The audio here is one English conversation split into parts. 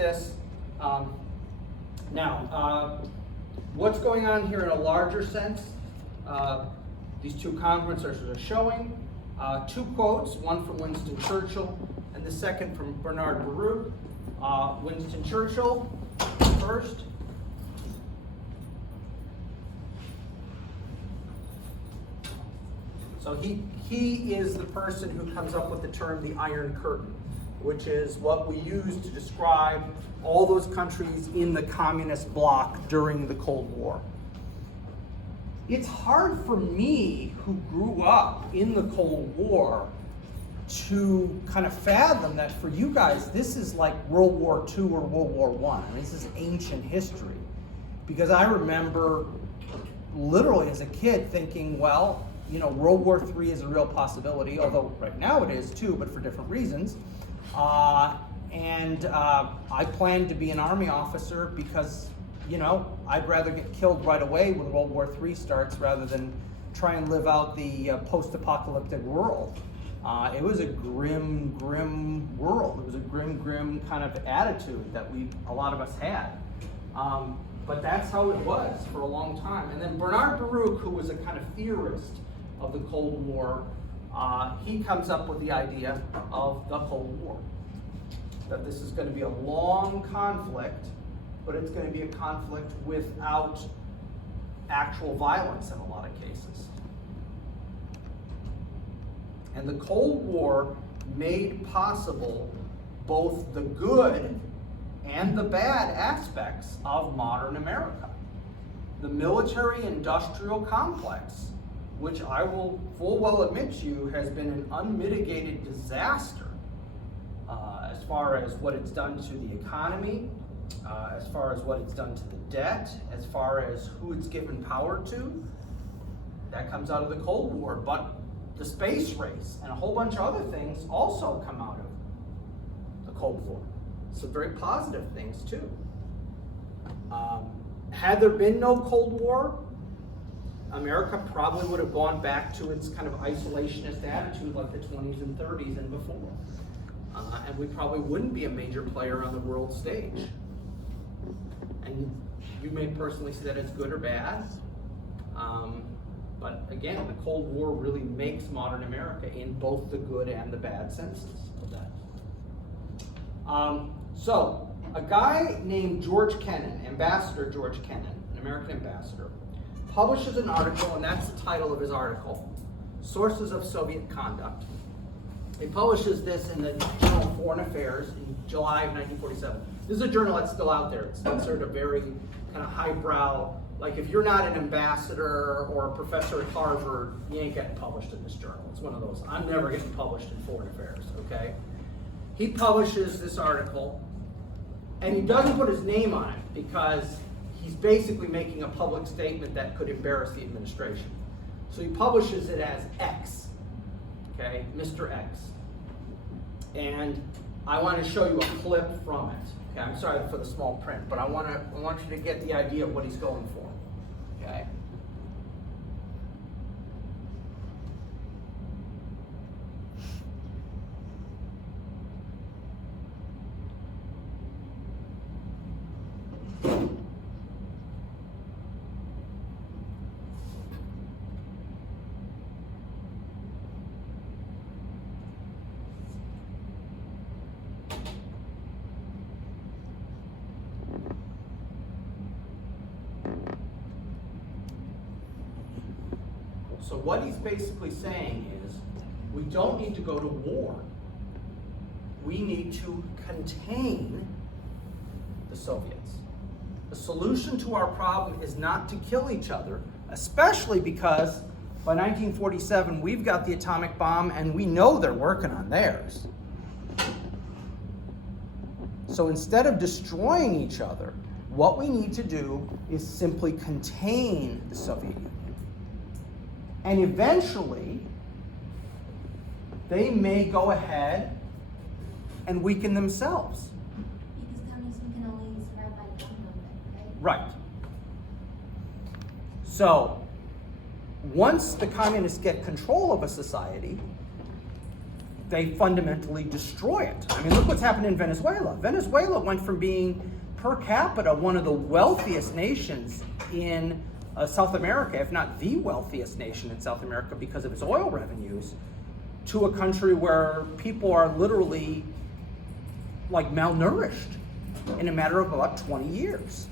this. What's going on here in a larger sense? These two congruences are showing two quotes, one from Winston Churchill and the second from Bernard Baruch. Winston Churchill first. So he is the person who comes up with the term the Iron Curtain, which is what we use to describe all those countries in the communist bloc during the Cold War. It's hard for me, who grew up in the Cold War, to kind of fathom that for you guys, this is like World War II or World War I. I mean, this is ancient history. Because I remember literally as a kid thinking, well, you know, World War III is a real possibility, although right now it is too, but for different reasons. I planned to be an Army officer because, you know, I'd rather get killed right away when World War III starts rather than try and live out the post-apocalyptic world. It was a grim world. It was a grim kind of attitude that a lot of us had. But that's how it was for a long time. And then Bernard Baruch, who was a kind of theorist of the Cold War, he comes up with the idea of the Cold War. That this is going to be a long conflict, but it's going to be a conflict without actual violence in a lot of cases. And the Cold War made possible both the good and the bad aspects of modern America. The military-industrial complex, which I will full well admit to you has been an unmitigated disaster as far as what it's done to the economy, as far as what it's done to the debt, as far as who it's given power to. That comes out of the Cold War. But the space race and a whole bunch of other things also come out of the Cold War. Some very positive things too. Had there been no Cold War, America probably would have gone back to its kind of isolationist attitude like the 20s and 30s and before. And we probably wouldn't be a major player on the world stage. And you may personally see that as good or bad. But again, the Cold War really makes modern America in both the good and the bad senses of that. So, a guy named George Kennan, Ambassador George Kennan, an American ambassador, publishes an article, and that's the title of his article, Sources of Soviet Conduct. He publishes this in the Journal of Foreign Affairs in July of 1947. This is a journal that's still out there. It's considered a very kind of highbrow, like if you're not an ambassador or a professor at Harvard, you ain't getting published in this journal. It's one of those. I'm never getting published in Foreign Affairs, okay? He publishes this article, and he doesn't put his name on it because he's basically making a public statement that could embarrass the administration. So he publishes it as X, okay, Mr. X. And I want to show you a clip from it. Okay, I'm sorry for the small print, but I want you to get the idea of what he's going for. Okay. So what he's basically saying is, we don't need to go to war. We need to contain the Soviets. The solution to our problem is not to kill each other, especially because by 1947 we've got the atomic bomb and we know they're working on theirs. So instead of destroying each other, what we need to do is simply contain the Soviet Union. And eventually, they may go ahead and weaken themselves. Because communism can only survive by one movement, right? Right. So, once the communists get control of a society, they fundamentally destroy it. I mean, look what's happened in Venezuela. Venezuela went from being per capita one of the wealthiest nations in South America, if not the wealthiest nation in South America because of its oil revenues, to a country where people are literally like malnourished in a matter of about 20 years.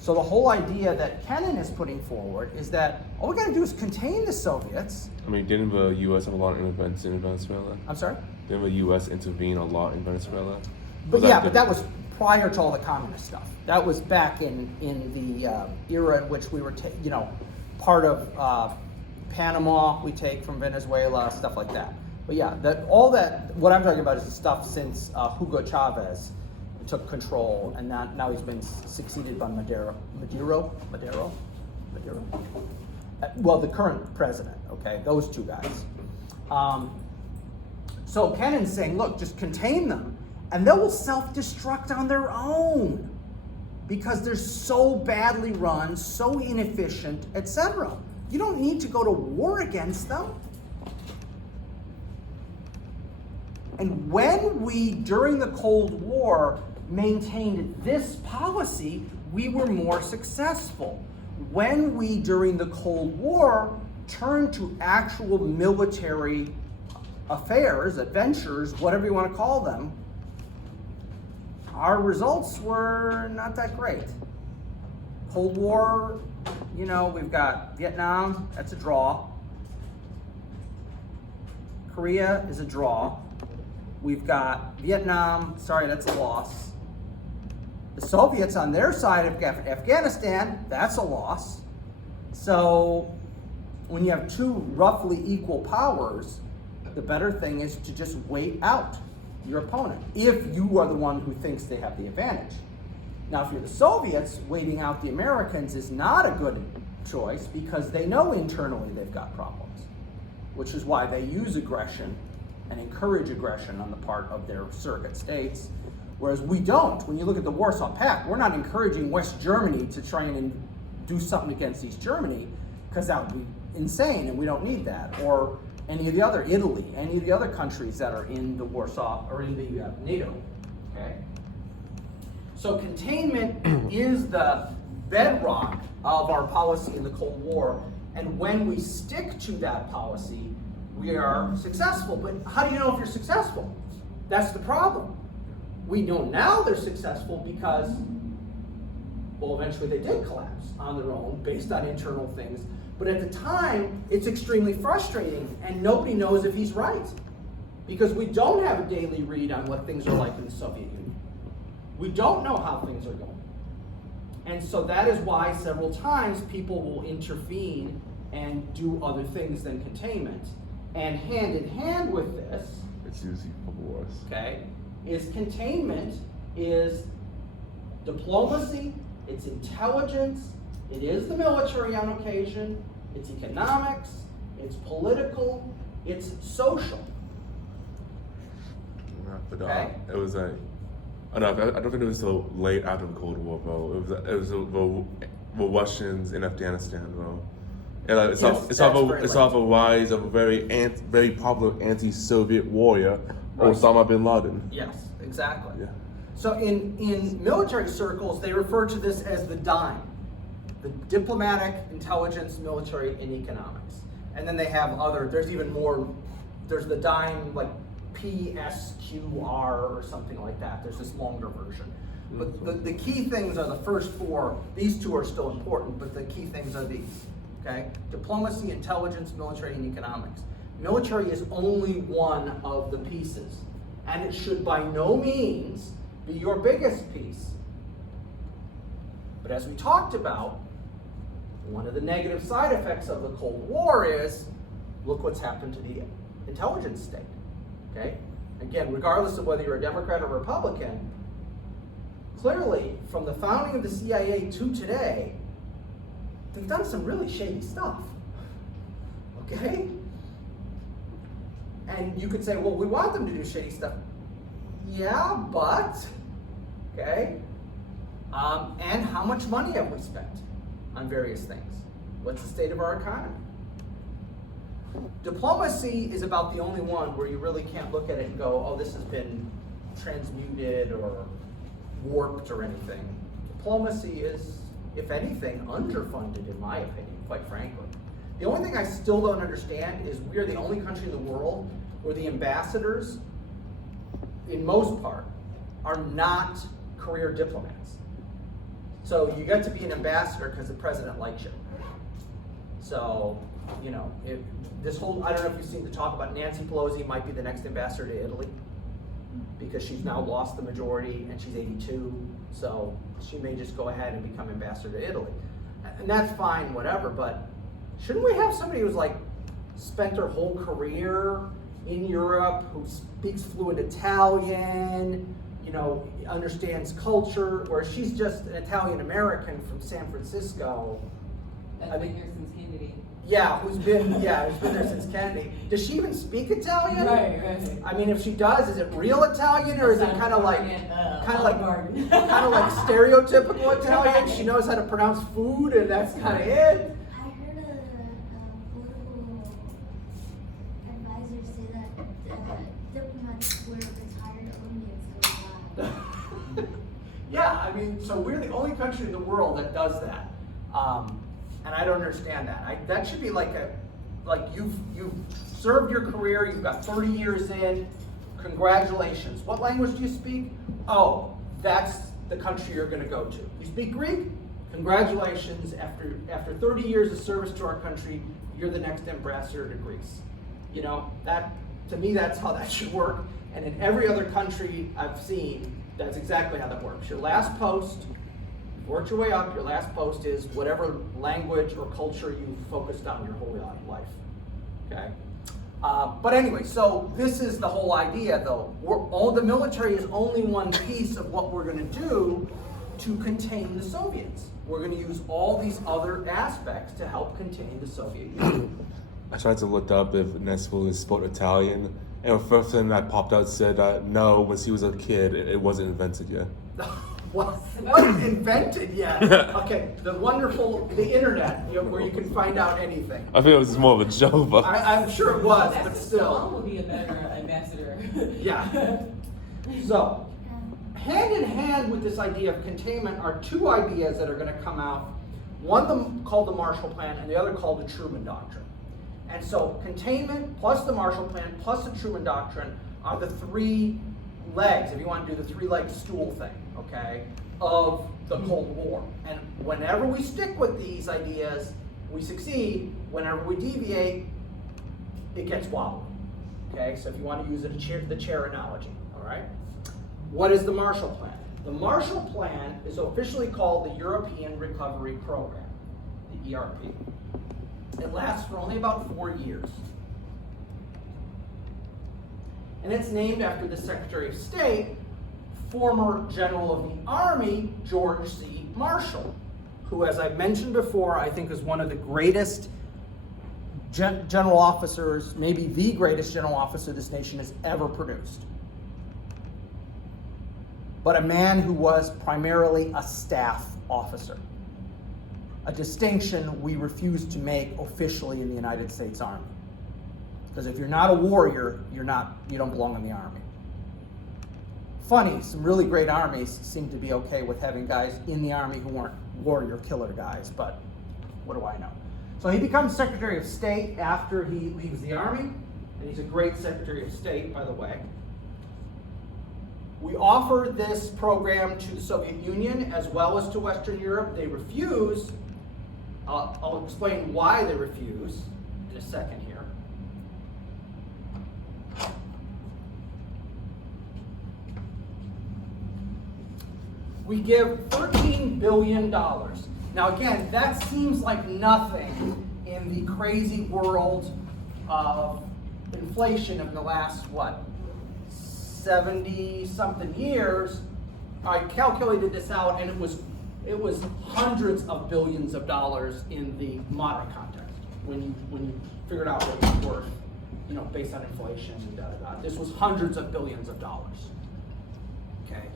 So the whole idea that Kennan is putting forward is that all we got to do is contain the Soviets. I mean, didn't the U.S. have a lot of intervention in Venezuela? I'm sorry? Didn't the U.S. intervene a lot in Venezuela? But that was prior to all the communist stuff. That was back in the era in which we were, part of Panama we take from Venezuela, stuff like that. But yeah, what I'm talking about is the stuff since Hugo Chavez took control, and now he's been succeeded by Maduro. Well, the current president, okay, those two guys. So Kennan's saying, look, just contain them, and they will self-destruct on their own because they're so badly run, so inefficient, etc. You don't need to go to war against them. And when we, during the Cold War, maintained this policy, we were more successful. When we, during the Cold War, turned to actual military affairs, adventures, whatever you want to call them, our results were not that great. Cold War, we've got Vietnam, that's a draw. Korea is a draw. We've got Vietnam, that's a loss. The Soviets on their side of Afghanistan, that's a loss. So when you have two roughly equal powers, the better thing is to just wait out your opponent, if you are the one who thinks they have the advantage. Now, if you're the Soviets, waiting out the Americans is not a good choice because they know internally they've got problems, which is why they use aggression and encourage aggression on the part of their surrogate states, whereas we don't. When you look at the Warsaw Pact, we're not encouraging West Germany to try and do something against East Germany, because that would be insane, and we don't need that. Or any of the other, Italy, any of the other countries that are in the Warsaw, or in the NATO, okay? So containment is the bedrock of our policy in the Cold War, and when we stick to that policy, we are successful. But how do you know if you're successful? That's the problem. We know now they're successful because, well, eventually they did collapse on their own based on internal things. But at the time, it's extremely frustrating, and nobody knows if he's right, because we don't have a daily read on what things are like in the Soviet Union. We don't know how things are going. And so that is why several times people will intervene and do other things than containment. And hand in hand with this, it's usually for wars. Okay, is containment, is diplomacy, it's intelligence, it is the military on occasion, it's economics, it's political, it's social. But Okay. it was I don't think it was so late after the Cold War, bro. It was the Russians in Afghanistan, bro. And it's off a rise of a very popular anti-Soviet warrior, Right. Osama bin Laden. Yes, exactly. Yeah. So in military circles, they refer to this as the DIME, the diplomatic, intelligence, military, and economics. And then they have there's even more, there's the DIME, like PSQR or something like that. There's this longer version. But the key things are the first four. These two are still important, but the key things are these, okay? Diplomacy, intelligence, military, and economics. Military is only one of the pieces, and it should by no means be your biggest piece. But as we talked about, one of the negative side effects of the Cold War is, look what's happened to the intelligence state, okay? Again, regardless of whether you're a Democrat or Republican, clearly, from the founding of the CIA to today, they've done some really shady stuff, okay? And you could say, well, we want them to do shady stuff. Yeah, but, okay? And how much money have we spent on various things? What's the state of our economy? Diplomacy is about the only one where you really can't look at it and go, oh, this has been transmuted or warped or anything. Diplomacy is, if anything, underfunded in my opinion, quite frankly. The only thing I still don't understand is we are the only country in the world where the ambassadors, in most part, are not career diplomats. So you get to be an ambassador because the president likes you. So, you know, this whole, I don't know if you've seen the talk about Nancy Pelosi might be the next ambassador to Italy because she's now lost the majority and she's 82. So she may just go ahead and become ambassador to Italy. And that's fine, whatever, but shouldn't we have somebody who's like spent her whole career in Europe, who speaks fluent Italian, you know, understands culture, or she's just an Italian American from San Francisco. That's been here since Kennedy. Yeah, who's been there since Kennedy. Does she even speak Italian? Right. I mean, if she does, is it real Italian or is it kind of like stereotypical Italian? She knows how to pronounce food and that's kind of it. I heard a political advisor say that diplomats were retired Olympians for a while. Yeah, I mean, so we're the only country in the world that does that. And I don't understand that. That should be like you've served your career, you've got 30 years in, congratulations. What language do you speak? Oh, that's the country you're gonna go to. You speak Greek? Congratulations, after 30 years of service to our country, you're the next ambassador to Greece. You know, that, to me, that's how that should work. And in every other country I've seen, that's exactly how that works. Your last post, worked your way up, your last post is whatever language or culture you've focused on your whole life, okay? But anyway, so this is the whole idea though. The military is only one piece of what we're gonna do to contain the Soviets. We're gonna use all these other aspects to help contain the Soviet Union. I tried to look up if Nancy Pelosi spoke Italian, and the first thing that popped out said no, when she was a kid, it wasn't invented yet. What is invented yet? Okay, the internet, you know, where you can find out anything. I think it was more of a joke, but I'm sure it was, but Mom still. would be a better ambassador. Yeah. So, hand in hand with this idea of containment are two ideas that are going to come out. One called the Marshall Plan and the other called the Truman Doctrine. And so containment plus the Marshall Plan plus the Truman Doctrine are the three legs, if you want to do the three-legged stool thing, okay, of the Cold War. And whenever we stick with these ideas, we succeed. Whenever we deviate, it gets wobbly. Okay, so if you want to use the chair analogy, all right? What is the Marshall Plan? The Marshall Plan is officially called the European Recovery Program, the ERP. It lasts for only about 4 years. And it's named after the Secretary of State, former General of the Army, George C. Marshall, who, as I mentioned before, I think is one of the greatest general officers, maybe the greatest general officer this nation has ever produced. But a man who was primarily a staff officer, a distinction we refuse to make officially in the United States Army. Because if you're not a warrior, you don't belong in the Army. Funny, some really great armies seem to be okay with having guys in the Army who weren't warrior killer guys, but what do I know? So he becomes Secretary of State after he leaves the Army, and he's a great Secretary of State, by the way. We offer this program to the Soviet Union as well as to Western Europe. They refuse. I'll explain why they refuse in a second here. We give $13 billion. Now again, that seems like nothing in the crazy world of inflation of the last, 70-something years. I calculated this out and it was hundreds of billions of dollars in the modern context when you figured out what it was worth, you know, based on inflation and da-da-da. This was hundreds of billions of dollars. Okay.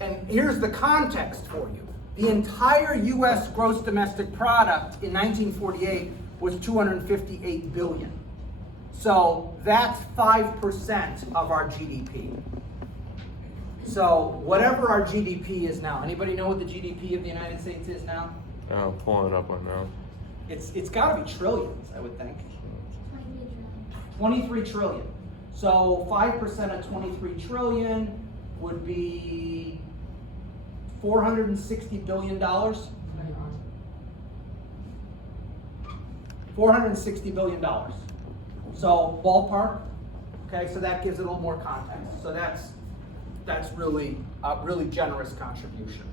And here's the context for you. The entire US gross domestic product in 1948 was 258 billion. So that's 5% of our GDP. So whatever our GDP is now, anybody know what the GDP of the United States is now? I'm pulling it up right now. It's got to be trillions, I would think. 23 trillion. 23 trillion. So 5% of 23 trillion would be $460 billion. $460 billion. So ballpark. Okay, so that gives it a little more context. So that's really a really generous contribution.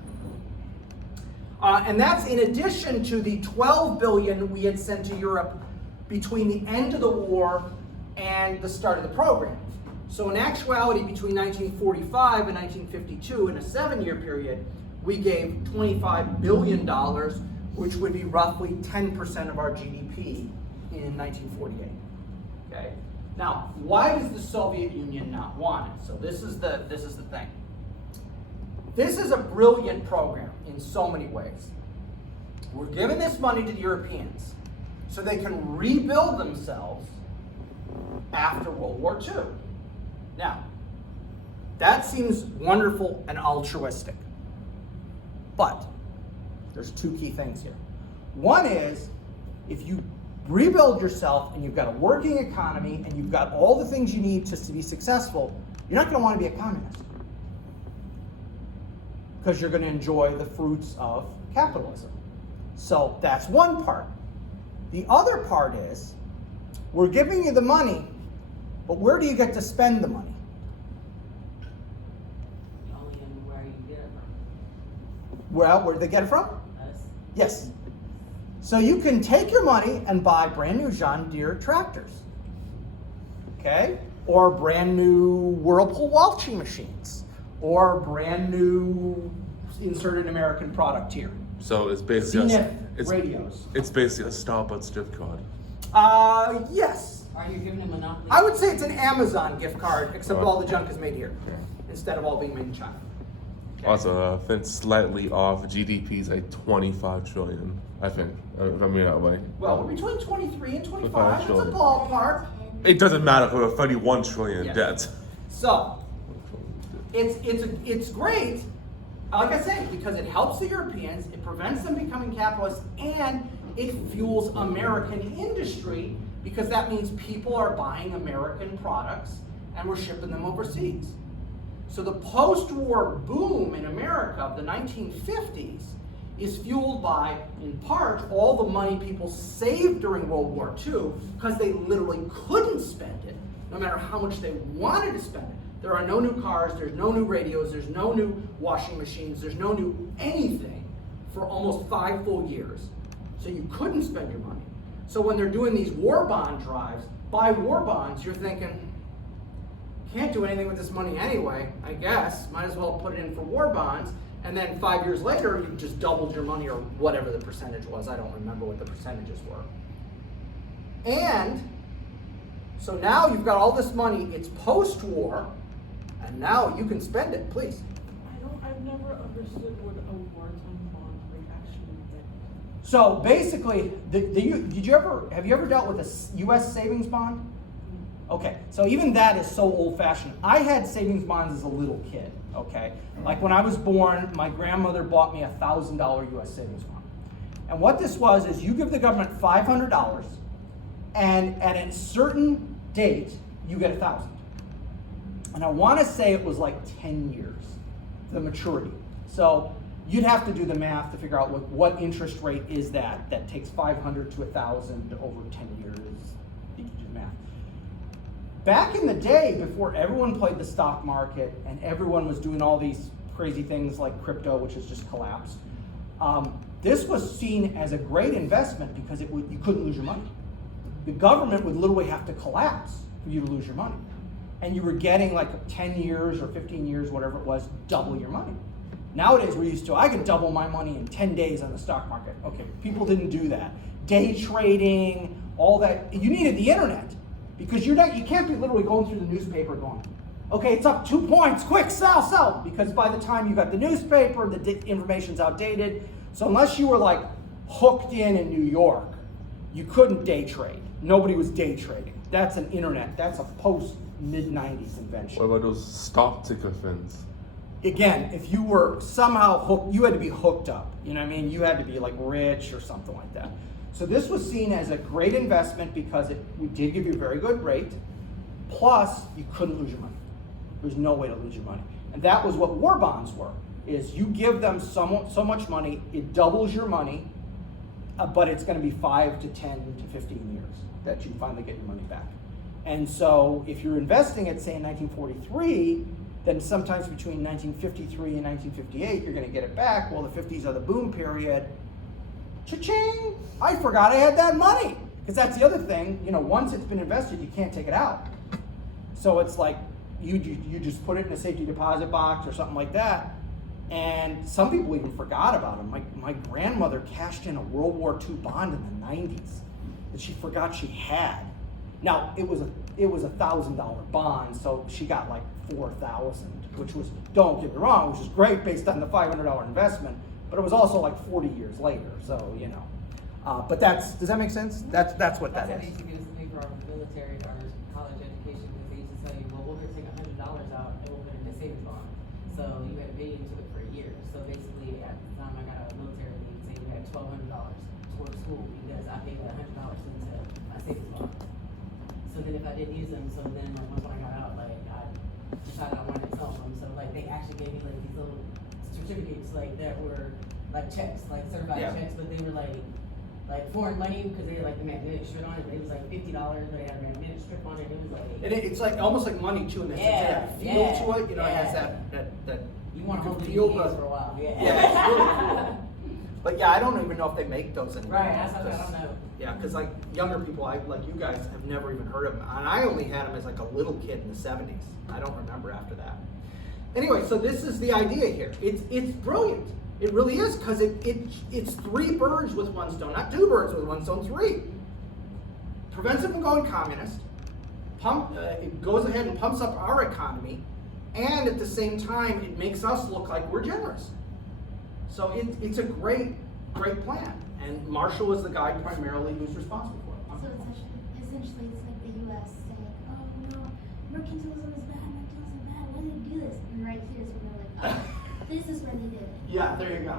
And that's in addition to the 12 billion we had sent to Europe between the end of the war and the start of the program. So in actuality, between 1945 and 1952, in a 7-year period, we gave $25 billion, which would be roughly 10% of our GDP in 1948. Okay. Now, why does the Soviet Union not want it? So this is the thing. This is a brilliant program in so many ways. We're giving this money to the Europeans so they can rebuild themselves after World War II. Now, that seems wonderful and altruistic. But there's two key things here. One is, if you rebuild yourself and you've got a working economy and you've got all the things you need to be successful, you're not going to want to be a communist. Because you're going to enjoy the fruits of capitalism. So that's one part. The other part is, we're giving you the money, but where do you get to spend the money? Only in where you get it from. Well, where do they get it from? Us. Yes. So you can take your money and buy brand new John Deere tractors. Okay? Or brand new Whirlpool washing machines. Or brand new inserted American product here. So it's basically radios. It's basically a Starbucks gift card. Yes. Are you giving them monopoly? I would say it's an Amazon gift card, except Oh. all the junk is made here, Yeah. instead of all being made in China. Okay. Also, I think slightly off. GDP is like 25 trillion. I think. If I mean that way. Well, we're between 23 and 25. It's a trillion. ballpark. It doesn't matter for a 31 trillion Yes. debt. So, it's great, like I say, because it helps the Europeans, it prevents them becoming capitalists, and it fuels American industry, because that means people are buying American products and we're shipping them overseas. So the post-war boom in America of the 1950s is fueled by, in part, all the money people saved during World War II, because they literally couldn't spend it, no matter how much they wanted to spend it. There are no new cars, there's no new radios, there's no new washing machines, there's no new anything for almost 5 full years. So you couldn't spend your money. So when they're doing these war bond drives, buy war bonds, you're thinking, can't do anything with this money anyway, I guess. Might as well put it in for war bonds. And then 5 years later, you just doubled your money, or whatever the percentage was. I don't remember what the percentages were. And so now you've got all this money, it's post-war, and now you can spend it, please. I've never understood what a wartime bond would actually be. So basically, have you ever dealt with a U.S. savings bond? Okay, so even that is so old-fashioned. I had savings bonds as a little kid, okay? Like when I was born, my grandmother bought me a $1,000 U.S. savings bond. And what this was is you give the government $500, and at a certain date, you get 1,000. And I want to say it was like 10 years, the maturity. So you'd have to do the math to figure out what interest rate is that takes 500 to 1,000 over 10 years. You can do the math. Back in the day, before everyone played the stock market and everyone was doing all these crazy things like crypto, which has just collapsed, this was seen as a great investment because you couldn't lose your money. The government would literally have to collapse for you to lose your money. And you were getting like 10 years or 15 years, whatever it was, double your money. Nowadays, we're used to, I could double my money in 10 days on the stock market. Okay, people didn't do that. Day trading, all that. You needed the internet, because you can't be literally going through the newspaper going, Okay, it's up 2 points. Quick, sell, sell. Because by the time you got the newspaper, the information's outdated. So unless you were like hooked in New York, you couldn't day trade. Nobody was day trading. That's an internet. That's a post mid-90s invention. What about those stock ticker fins? Again, if you were somehow hooked, you had to be hooked up. You know what I mean? You had to be like rich or something like that. So this was seen as a great investment because we did give you a very good rate. Plus, you couldn't lose your money. There's no way to lose your money. And that was what war bonds were, is you give them so much money, it doubles your money, but it's gonna be 5 to 10 to 15 years that you finally get your money back. And so if you're investing at, say, in 1943, then sometimes between 1953 and 1958, you're gonna get it back. Well, the 50s are the boom period. Cha-ching! I forgot I had that money. Because that's the other thing, once it's been invested, you can't take it out. So it's like, you just put it in a safety deposit box or something like that. And some people even forgot about them. My grandmother cashed in a World War II bond in the 90s that she forgot she had. Now, it was a $1,000 bond, so she got like $4,000, which was, don't get me wrong, which is great based on the $500 investment, but it was also like 40 years later, so, but does that make sense? That's what that That's is. how they used to do this thing for our military, our college education, because they used to tell you, well, we're gonna take $100 out and we'll put it in a savings bond. So you had to pay into it for a year. So basically, at the time I got out of the military, they say you had $1,200 towards school because I paid that $100 into my savings bond. So then if I didn't use them, so then once when I got out, like I decided I wanted to sell them. So like they actually gave me like these little certificates like that were like checks, like certified checks, but they were like foreign money because they had like the magnetic strip on it. But it was like $50, but they had a magnetic strip on it. It was like And it's like almost like money too, in the sense that feel to it. It has that you want to hold feel the for a while. Yeah, it's really cool. But yeah, I don't even know if they make those anymore. Right, that's what I don't know. Yeah, because like younger people, like you guys, have never even heard of them. And I only had them as like a little kid in the 70s. I don't remember after that. Anyway, so this is the idea here. It's brilliant. It really is, because it's 3 birds with one stone, not 2 birds with one stone, 3. Prevents it from going communist. It goes ahead and pumps up our economy, and at the same time, it makes us look like we're generous. So it's a great plan. And Marshall is the guy primarily who's responsible for it. So it's essentially it's like the U.S. saying, oh no, mercantilism is bad, why did they do this? And right here is when they're like, oh, this is where they did it. Yeah, there you go.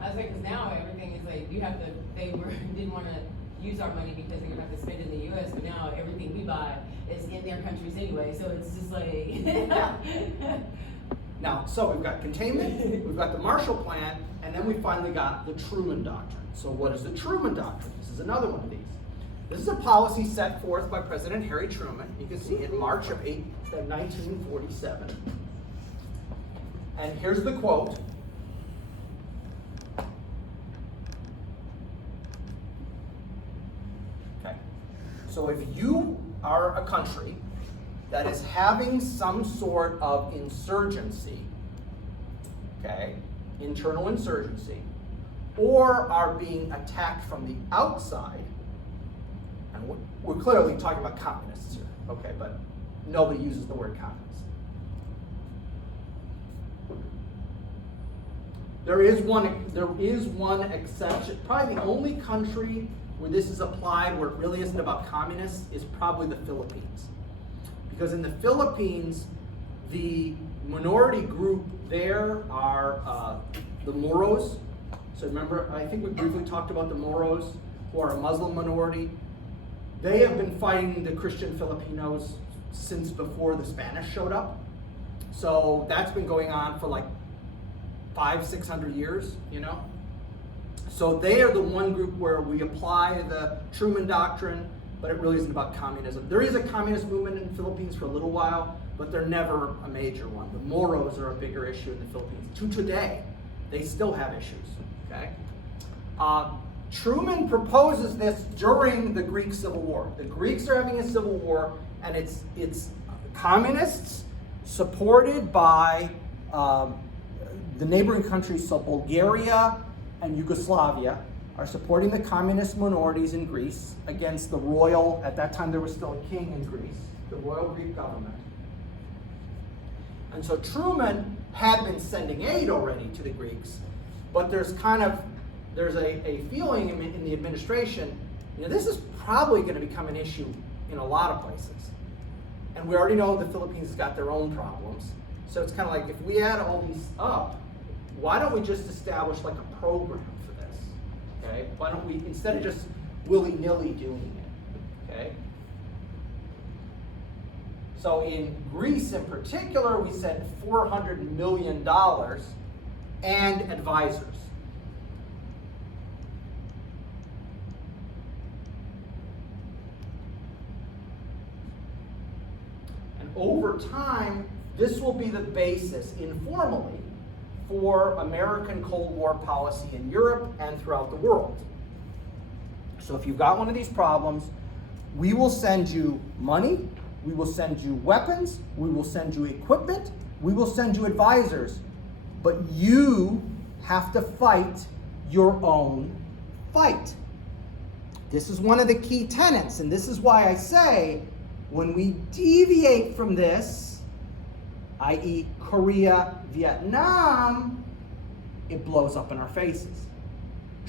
I was like, because now everything is like, didn't want to use our money because they're gonna have to spend it in the U.S. But now everything we buy is in their countries anyway, so it's just like. Now, so we've got containment, we've got the Marshall Plan, and then we finally got the Truman Doctrine. So what is the Truman Doctrine? This is another one of these. This is a policy set forth by President Harry Truman. You can see in March of 1947. And here's the quote. Okay. So if you are a country that is having some sort of insurgency, okay, internal insurgency, or are being attacked from the outside, and we're clearly talking about communists here, okay, but nobody uses the word communist. There is one exception. Probably the only country where this is applied where it really isn't about communists is probably the Philippines. Because in the Philippines, the minority group there are the Moros. So remember, I think we briefly talked about the Moros, who are a Muslim minority. They have been fighting the Christian Filipinos since before the Spanish showed up. So that's been going on for like 500-600 years, So they are the one group where we apply the Truman Doctrine, but it really isn't about communism. There is a communist movement in the Philippines for a little while, but they're never a major one. The Moros are a bigger issue in the Philippines. To today, they still have issues, okay? Truman proposes this during the Greek Civil War. The Greeks are having a civil war, and it's communists supported by the neighboring countries, so Bulgaria and Yugoslavia, are supporting the communist minorities in Greece against the royal, at that time there was still a king in Greece, the royal Greek government. And so Truman had been sending aid already to the Greeks, but there's a feeling in the administration, this is probably going to become an issue in a lot of places. And we already know the Philippines has got their own problems. So it's kind of like, if we add all these up, why don't we just establish like a program for this? Okay? Why don't we, instead of just willy-nilly doing it? Okay? So in Greece in particular, we sent $400 million and advisors. And over time, this will be the basis, informally, for American Cold War policy in Europe and throughout the world. So if you've got one of these problems, we will send you money, we will send you weapons, we will send you equipment, we will send you advisors, but you have to fight your own fight. This is one of the key tenets, and this is why I say, when we deviate from this, i.e. Korea, Vietnam, it blows up in our faces.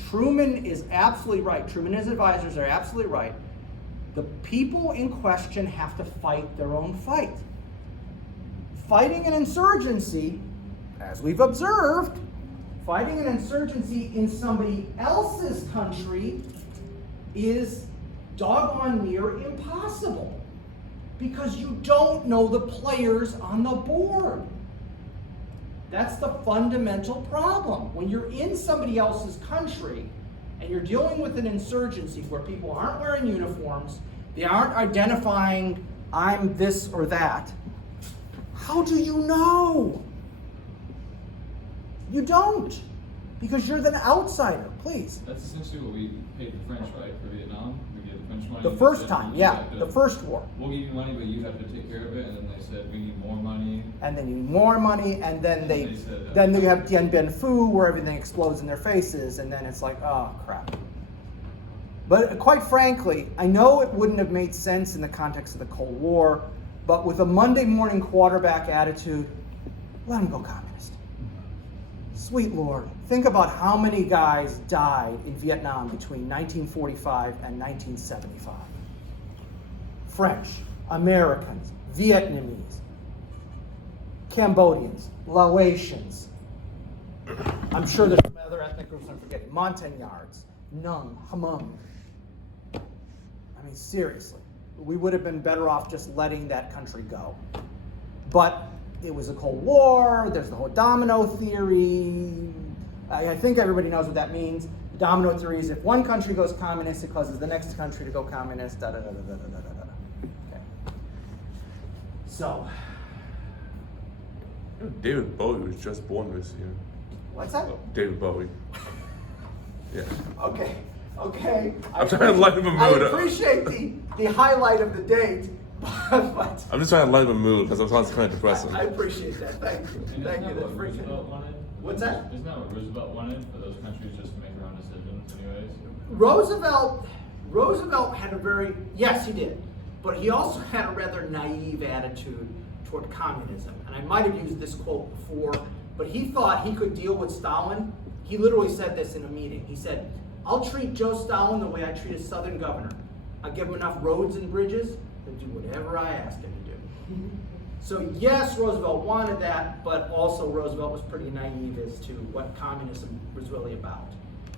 Truman is absolutely right. Truman and his advisors are absolutely right. The people in question have to fight their own fight. Fighting an insurgency, as we've observed, fighting an insurgency in somebody else's country is doggone near impossible, because you don't know the players on the board. That's the fundamental problem. When you're in somebody else's country and you're dealing with an insurgency where people aren't wearing uniforms, they aren't identifying, I'm this or that, how do you know? You don't, because you're the outsider. Please. That's essentially what we paid the French, right, for Vietnam? We gave the French money. The first time, yeah, the first war. We'll give you money, but you have to take care of it. And then they said, we need more money. And then you need more money, and then They said, then you have Dien Bien Phu, where everything explodes in their faces, and then it's like, oh crap. But quite frankly, I know it wouldn't have made sense in the context of the Cold War, but with a Monday morning quarterback attitude, let him go communist. Sweet Lord, think about how many guys died in Vietnam between 1945 and 1975. French, Americans, Vietnamese, Cambodians, Laotians. I'm sure there's some other ethnic groups I'm forgetting. Montagnards, Nung, Hmong. I mean, seriously, we would have been better off just letting that country go. But it was a Cold War, there's the whole domino theory. I think everybody knows what that means. The domino theory is if one country goes communist, it causes the next country to go communist, da da da da da da da da. Okay. So. David Bowie was just born this year. What's that? David Bowie. Yeah. Okay. I'm trying to lighten the mood. I appreciate the highlight of the date, but I'm just trying to lighten the mood because I was kind of depressing. I appreciate that. Thank you. And Thank you. isn't that That's what freaking. Roosevelt wanted? What's that? Isn't that what Roosevelt wanted, for those countries just to make their own decisions anyways? Roosevelt had a very, yes, he did, but he also had a rather naive attitude toward communism. And I might have used this quote before, but he thought he could deal with Stalin. He literally said this in a meeting. He said, I'll treat Joe Stalin the way I treat a southern governor. I give him enough roads and bridges to do whatever I ask him to do. So yes, Roosevelt wanted that, but also Roosevelt was pretty naive as to what communism was really about.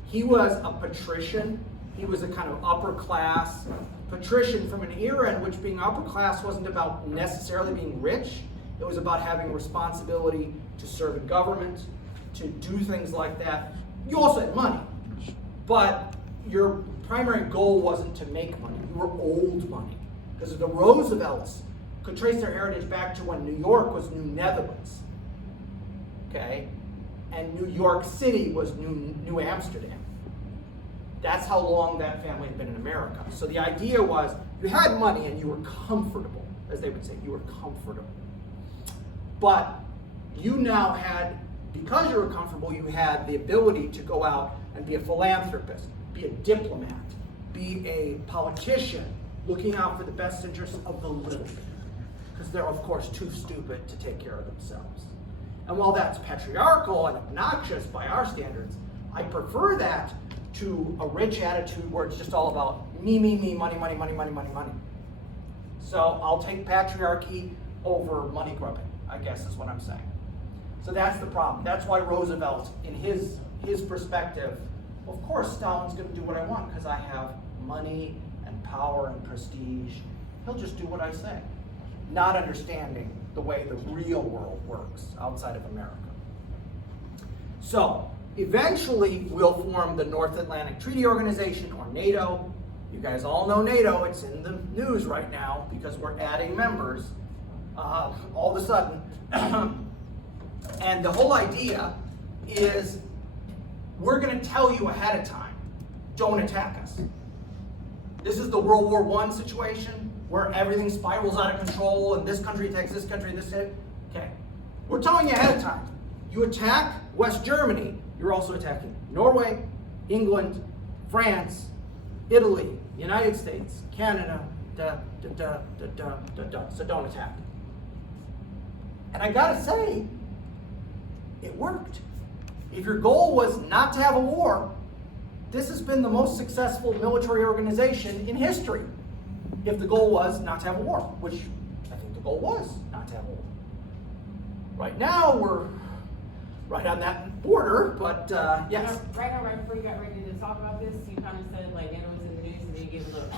He was a patrician. He was a kind of upper class patrician from an era in which being upper class wasn't about necessarily being rich. It was about having responsibility to serve in government, to do things like that. You also had money, but your primary goal wasn't to make money. You were owed money. Because the Roosevelts could trace their heritage back to when New York was New Netherlands. Okay? And New York City was New Amsterdam. That's how long that family had been in America. So the idea was you had money and you were comfortable, as they would say, you were comfortable. But you now had, because you were comfortable, you had the ability to go out and be a philanthropist, be a diplomat, be a politician, looking out for the best interests of the little. because they're, of course, too stupid to take care of themselves. And while that's patriarchal and obnoxious by our standards, I prefer that to a rich attitude where it's just all about me, money, money, money, money, money, money. So I'll take patriarchy over money grubbing, I guess is what I'm saying. So that's the problem. That's why Roosevelt, in his perspective, of course Stalin's going to do what I want because I have money and power and prestige. He'll just do what I say, not understanding the way the real world works outside of America. So eventually we'll form the North Atlantic Treaty Organization, or NATO. You guys all know NATO. It's in the news right now because we're adding members all of a sudden. And the whole idea is we're going to tell you ahead of time, don't attack us. This is the World War I situation where everything spirals out of control and this country attacks this country, this hit. Okay, we're telling you ahead of time. You attack West Germany, you're also attacking Norway, England, France, Italy, United States, Canada, so don't attack. And I gotta say, it worked. If your goal was not to have a war, this has been the most successful military organization in history. If the goal was not to have a war, which I think the goal was not to have a war. Right now, we're right on that border, but yes. Right now, right before you got ready to talk about this, you kind of said like NATO was in the news, and then you gave a little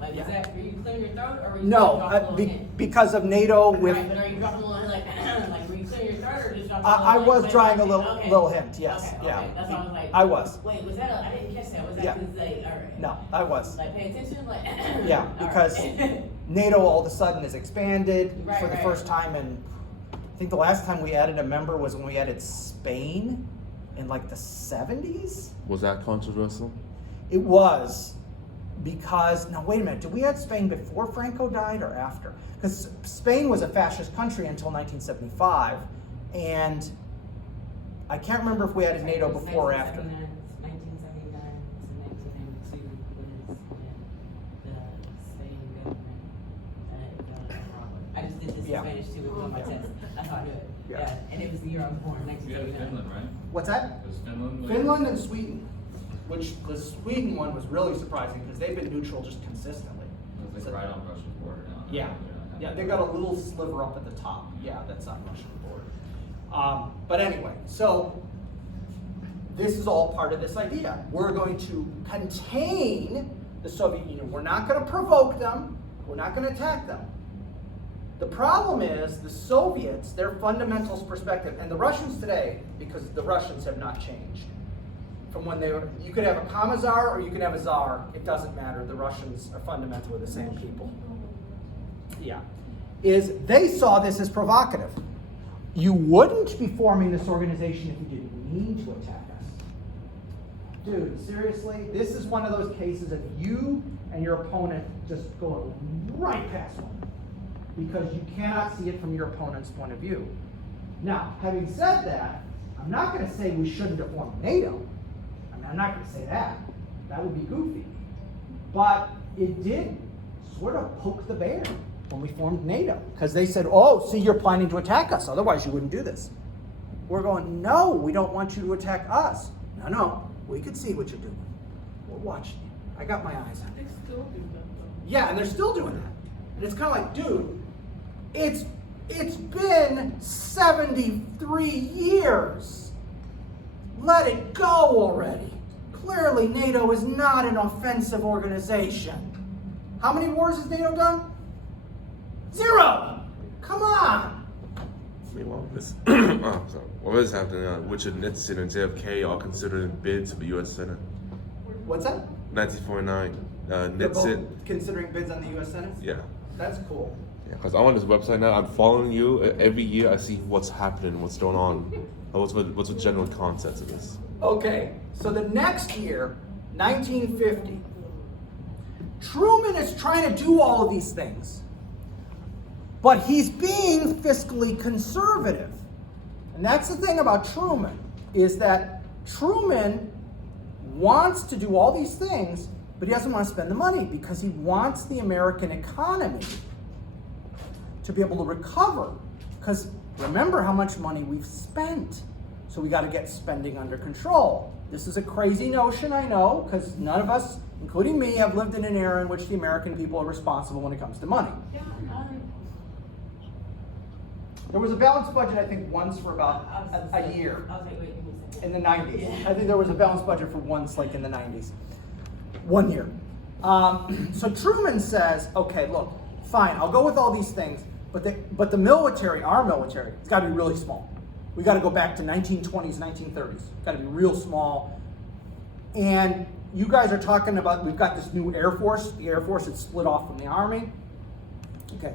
like, Yeah. is that, were you clearing your throat, or were you No, dropping a little hint? because of NATO with. Right, but are you dropping a little like, like were you clearing your throat, or just dropping a little I like, was like, drawing a okay. little hint, yes, Okay, yeah. okay. That's what I was like. I was. Wait, was that I didn't catch that. Was that Yeah. because they, all right. No, I was. Like, pay attention? Like, Yeah, all because right. NATO all of a sudden is expanded Right, for the right. first time, and I think the last time we added a member was when we added Spain in like the 70s. Was that controversial? It was, because, now wait a minute, did we add Spain before Franco died or after? Because Spain was a fascist country until 1975, and I can't remember if we added NATO before or after. 1979 to 1992 was the Spain government. I just did this Yeah. in Spanish too, it was on my test. That's how I knew it. Yeah. Yeah, and it was the year I was born, You had 1979. Finland, right? What's that? Was Finland? like- Finland and Sweden, which the Sweden one was really surprising because they've been neutral just consistently. It was So- like right on Russia's border now. Yeah, yeah, they got a little sliver up at the top. Yeah, that's on Russian border. But anyway, so this is all part of this idea. We're going to contain the Soviet Union. We're not going to provoke them. We're not going to attack them. The problem is the Soviets, their fundamentals perspective, and the Russians today, because the Russians have not changed. From when they were, you could have a Commissar or you could have a Tsar. It doesn't matter. The Russians are fundamentally the same people. Yeah. Is they saw this as provocative. You wouldn't be forming this organization if you didn't mean to attack us. Dude, seriously, this is one of those cases of you and your opponent just going right past one because you cannot see it from your opponent's point of view. Now, having said that, I'm not going to say we shouldn't have formed NATO. I mean, I'm not going to say that. That would be goofy. But it did sort of poke the bear when we formed NATO, because they said, oh, see, you're planning to attack us, otherwise you wouldn't do this. We're going, no, we don't want you to attack us. No, we could see what you're doing. We're watching you. I got my eyes on They it. still do that though. Yeah, and they're still doing that. And it's kind of like, dude, it's been 73 years. Let it go already. Clearly, NATO is not an offensive organization. How many wars has NATO done? 0! Come on! Meanwhile, this, what is happening? Richard Nixon and JFK are considered in bid to be U.S. Senate. What's that? 1949. They're both Nixon. considering bids on the U.S. Senate? Yeah. That's cool. Yeah, because I'm on this website now. I'm following you. Every year I see what's happening, what's going on. What's the general concept of this? Okay, so the next year, 1950, Truman is trying to do all of these things, but he's being fiscally conservative. And that's the thing about Truman, is that Truman wants to do all these things, but he doesn't want to spend the money because he wants the American economy to be able to recover. Because remember how much money we've spent. So we got to get spending under control. This is a crazy notion, I know, because none of us, including me, have lived in an era in which the American people are responsible when it comes to money. Yeah, There was a balanced budget, I think, once for about a year. I was like, wait, give me a second. In the 90s. Yeah. I think there was a balanced budget for once, like in the 90s. 1 year. So Truman says, okay, look, fine, I'll go with all these things, but the military, our military, it's got to be really small. We got to go back to 1920s, 1930s. Got to be real small. And you guys are talking about, we've got this new Air Force. The Air Force had split off from the Army. Okay,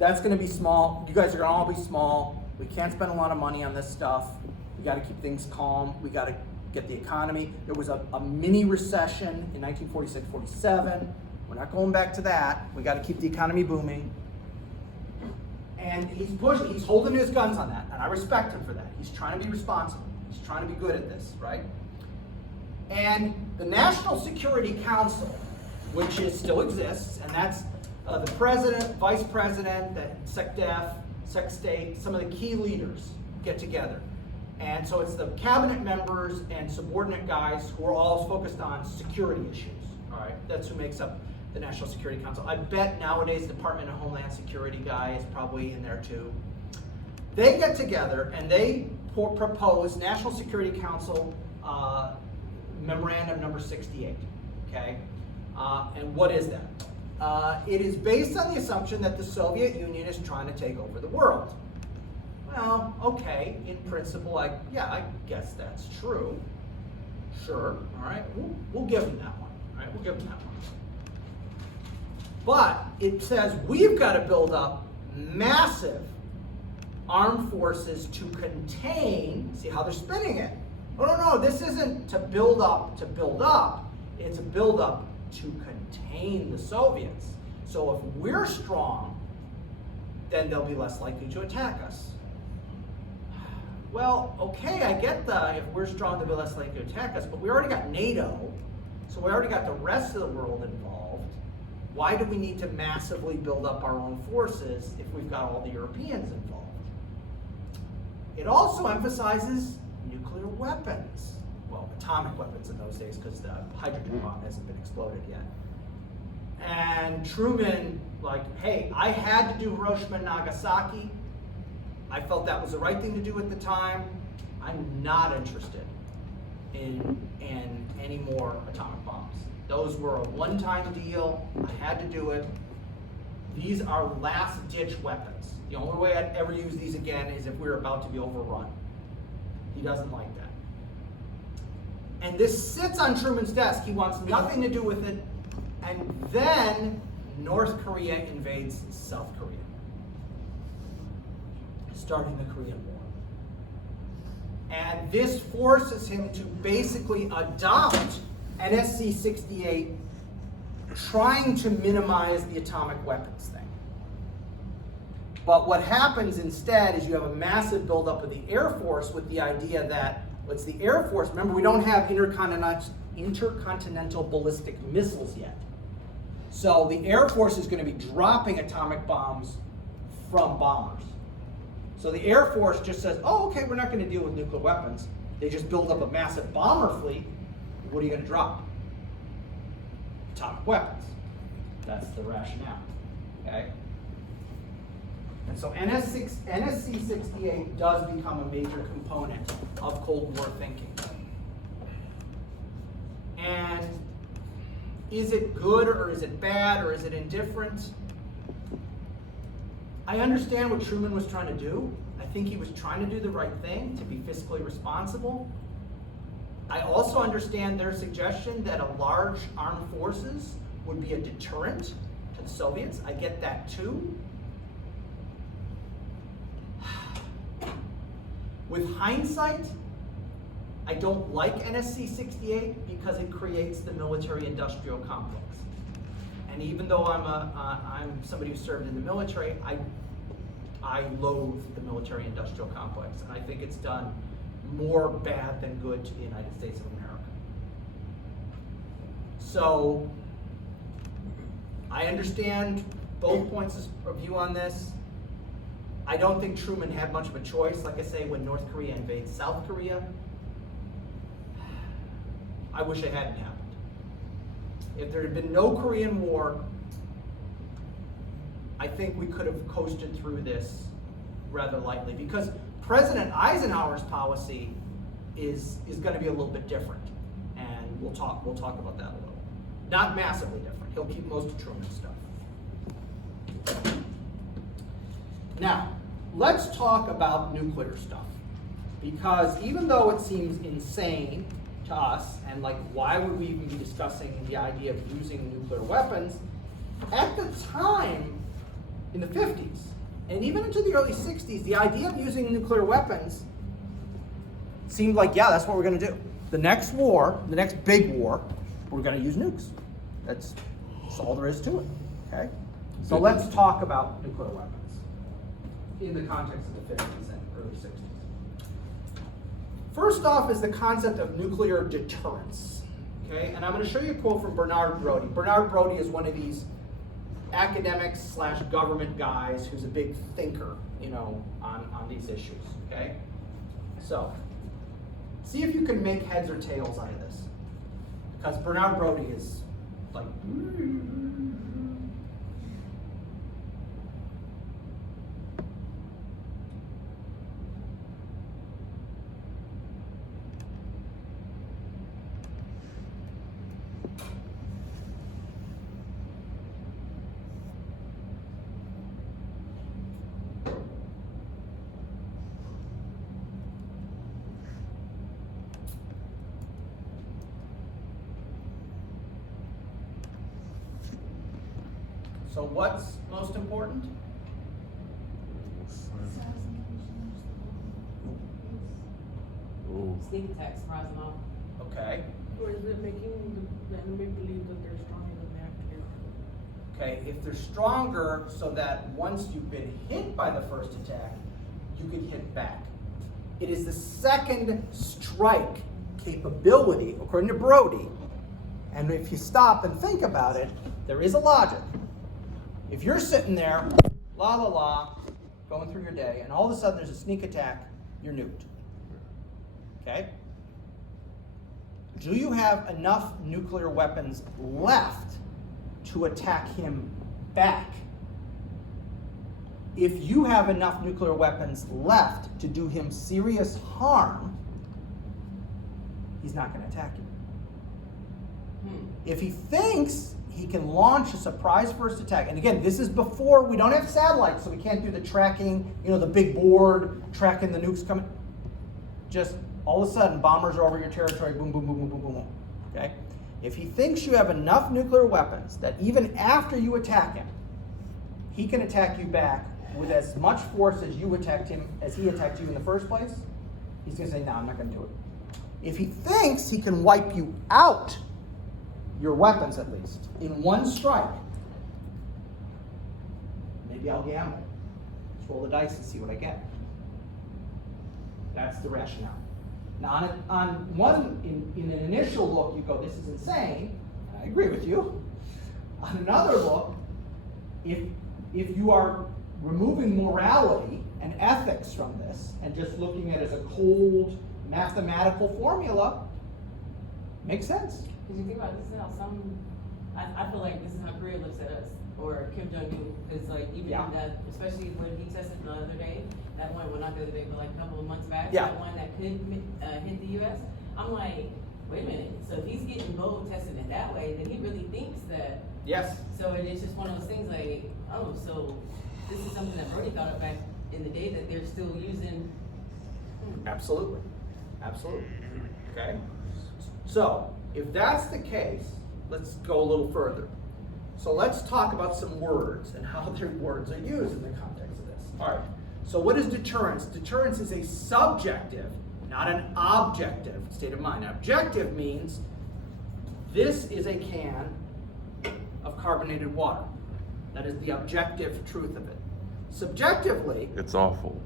that's going to be small. You guys are going to all be small. We can't spend a lot of money on this stuff. We got to keep things calm. We got to get the economy. There was a mini recession in 1946-47. We're not going back to that. We got to keep the economy booming. And he's pushing, he's holding his guns on that, and I respect him for that. He's trying to be responsible. He's trying to be good at this, right? And the National Security Council, which still exists, and that's the president, vice president, the SecDef, SecState, some of the key leaders get together. And so it's the cabinet members and subordinate guys who are all focused on security issues, all right? That's who makes up the National Security Council. I bet nowadays Department of Homeland Security guy is probably in there too. They get together and they propose National Security Council Memorandum number 68, okay? And what is that? It is based on the assumption that the Soviet Union is trying to take over the world. Well, okay, in principle, I guess that's true. Sure, all right, we'll give them that one, all right, we'll give them that one. But it says we've got to build up massive armed forces to contain, see how they're spinning it. No, this isn't to build up, it's a build up to contain the Soviets. So if we're strong, then they'll be less likely to attack us. Well, okay, I get if we're strong, they'll be less likely to attack us, but we already got NATO, so we already got the rest of the world involved. Why do we need to massively build up our own forces if we've got all the Europeans involved? It also emphasizes nuclear weapons. Well, atomic weapons in those days, because the hydrogen bomb hasn't been exploded yet. And Truman, hey, I had to do Hiroshima and Nagasaki. I felt that was the right thing to do at the time. I'm not interested in any more atomic bombs. Those were a one-time deal. I had to do it. These are last-ditch weapons. The only way I'd ever use these again is if we were about to be overrun. He doesn't like that. And this sits on Truman's desk. He wants nothing to do with it. And then North Korea invades South Korea, starting the Korean War. And this forces him to basically adopt NSC 68, trying to minimize the atomic weapons thing. But what happens instead is you have a massive buildup of the Air Force with the idea that, what's the Air Force? Remember, we don't have intercontinental ballistic missiles yet. So the Air Force is going to be dropping atomic bombs from bombers. So the Air Force just says, oh, okay, we're not going to deal with nuclear weapons. They just build up a massive bomber fleet. What are you going to drop? Atomic weapons. That's the rationale, okay? And so NSC 68 does become a major component of Cold War thinking. And is it good or is it bad or is it indifferent? I understand what Truman was trying to do. I think he was trying to do the right thing, to be fiscally responsible. I also understand their suggestion that a large armed forces would be a deterrent to the Soviets. I get that too. With hindsight, I don't like NSC 68 because it creates the military-industrial complex. And even though I'm somebody who served in the military, I loathe the military-industrial complex, and I think it's done more bad than good to the United States of America. So I understand both points of view on this. I don't think Truman had much of a choice. Like I say, when North Korea invades South Korea, I wish it hadn't happened. If there had been no Korean War, I think we could have coasted through this rather lightly, because President Eisenhower's policy is going to be a little bit different, and we'll talk about that a little. Not massively different. He'll keep most of Truman's stuff. Now, let's talk about nuclear stuff, because even though it seems insane to us, and like, why would we even be discussing the idea of using nuclear weapons, at the time, in the 50s, and even into the early 60s, the idea of using nuclear weapons seemed like, yeah, that's what we're going to do. The next war, the next big war, we're going to use nukes. That's all there is to it, okay? So let's talk about nuclear weapons in the context of the 50s and early 60s. First off is the concept of nuclear deterrence, okay? And I'm going to show you a quote from Bernard Brodie. Bernard Brodie is one of these academics slash government guys who's a big thinker, on these issues, okay? So, see if you can make heads or tails out of this. Because Bernard Brodie is like, so what's most important? Ooh. Sneak attacks, surprising all. Okay. Or is it making the enemy believe that they're stronger than they actually are? Okay, if they're stronger so that once you've been hit by the first attack, you can hit back. It is the second strike capability, according to Brodie. And if you stop and think about it, there is a logic. If you're sitting there, la la la, going through your day, and all of a sudden there's a sneak attack, you're nuked. Okay? Do you have enough nuclear weapons left to attack him back? If you have enough nuclear weapons left to do him serious harm, he's not going to attack you. If he thinks he can launch a surprise first attack, and again, this is before, we don't have satellites, so we can't do the tracking, the big board tracking the nukes coming. Just all of a sudden, bombers are over your territory, boom, boom, boom, boom, boom, boom, boom. Okay? If he thinks you have enough nuclear weapons that even after you attack him, he can attack you back with as much force as you attacked him, as he attacked you in the first place, he's going to say, no, I'm not going to do it. If he thinks he can wipe you out, your weapons at least, in one strike, maybe I'll gamble. Let's roll the dice and see what I get. That's the rationale. Now, on one, in an initial look, you go, this is insane, and I agree with you. On another look, if you are removing morality and ethics from this and just looking at it as a cold mathematical formula, makes sense. Because you think about this now, I feel like this is how Korea looks at us, or Kim Jong-un, because like even that, especially when he tested the other day, that one, well not the other day, but like a couple of months back, that one that could hit the U.S., I'm like, wait a minute, so if he's getting bold testing it that way, then he really thinks that. Yes. So it's just one of those things like, oh, so this is something that Brodie thought of back in the day that they're still using. Absolutely. Absolutely. Okay? So, if that's the case, let's go a little further. So let's talk about some words and how their words are used in the context of this. All right. So what is deterrence? Deterrence is a subjective, not an objective state of mind. Objective means this is a can of carbonated water. That is the objective truth of it. Subjectively, It's awful.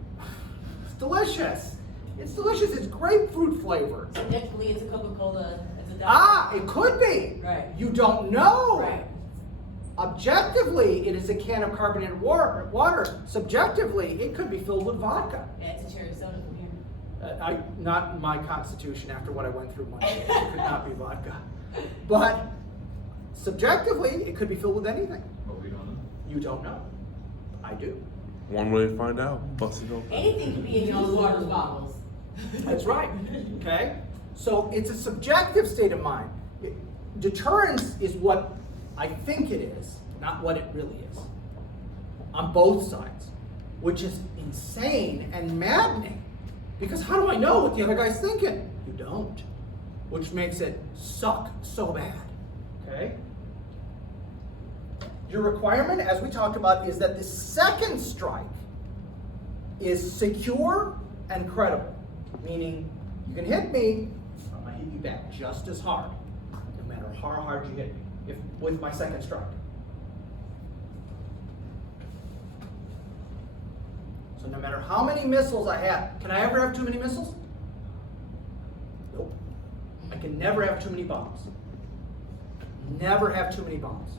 it's delicious. It's delicious. It's grapefruit flavored. Subjectively, it's a Coca-Cola, it's a dollar. It could be. Right. You don't know. Right. Objectively, it is a can of carbonated water. Subjectively, it could be filled with vodka. Yeah, it's a cherry soda from here. Not my constitution after what I went through Monday. It could not be vodka. But subjectively, it could be filled with anything. But we don't know. You don't know. I do. One way to find out. Bust it open. Anything can be in those water bottles. That's right. Okay? So it's a subjective state of mind. Deterrence is what I think it is, not what it really is. On both sides. Which is insane and maddening. Because how do I know what the other guy's thinking? You don't. Which makes it suck so bad. Okay? Your requirement, as we talked about, is that the second strike is secure and credible. Meaning, you can hit me, I'm going to hit you back just as hard, no matter how hard you hit me, with my second strike. So no matter how many missiles I have, can I ever have too many missiles? Nope. I can never have too many bombs. Never have too many bombs.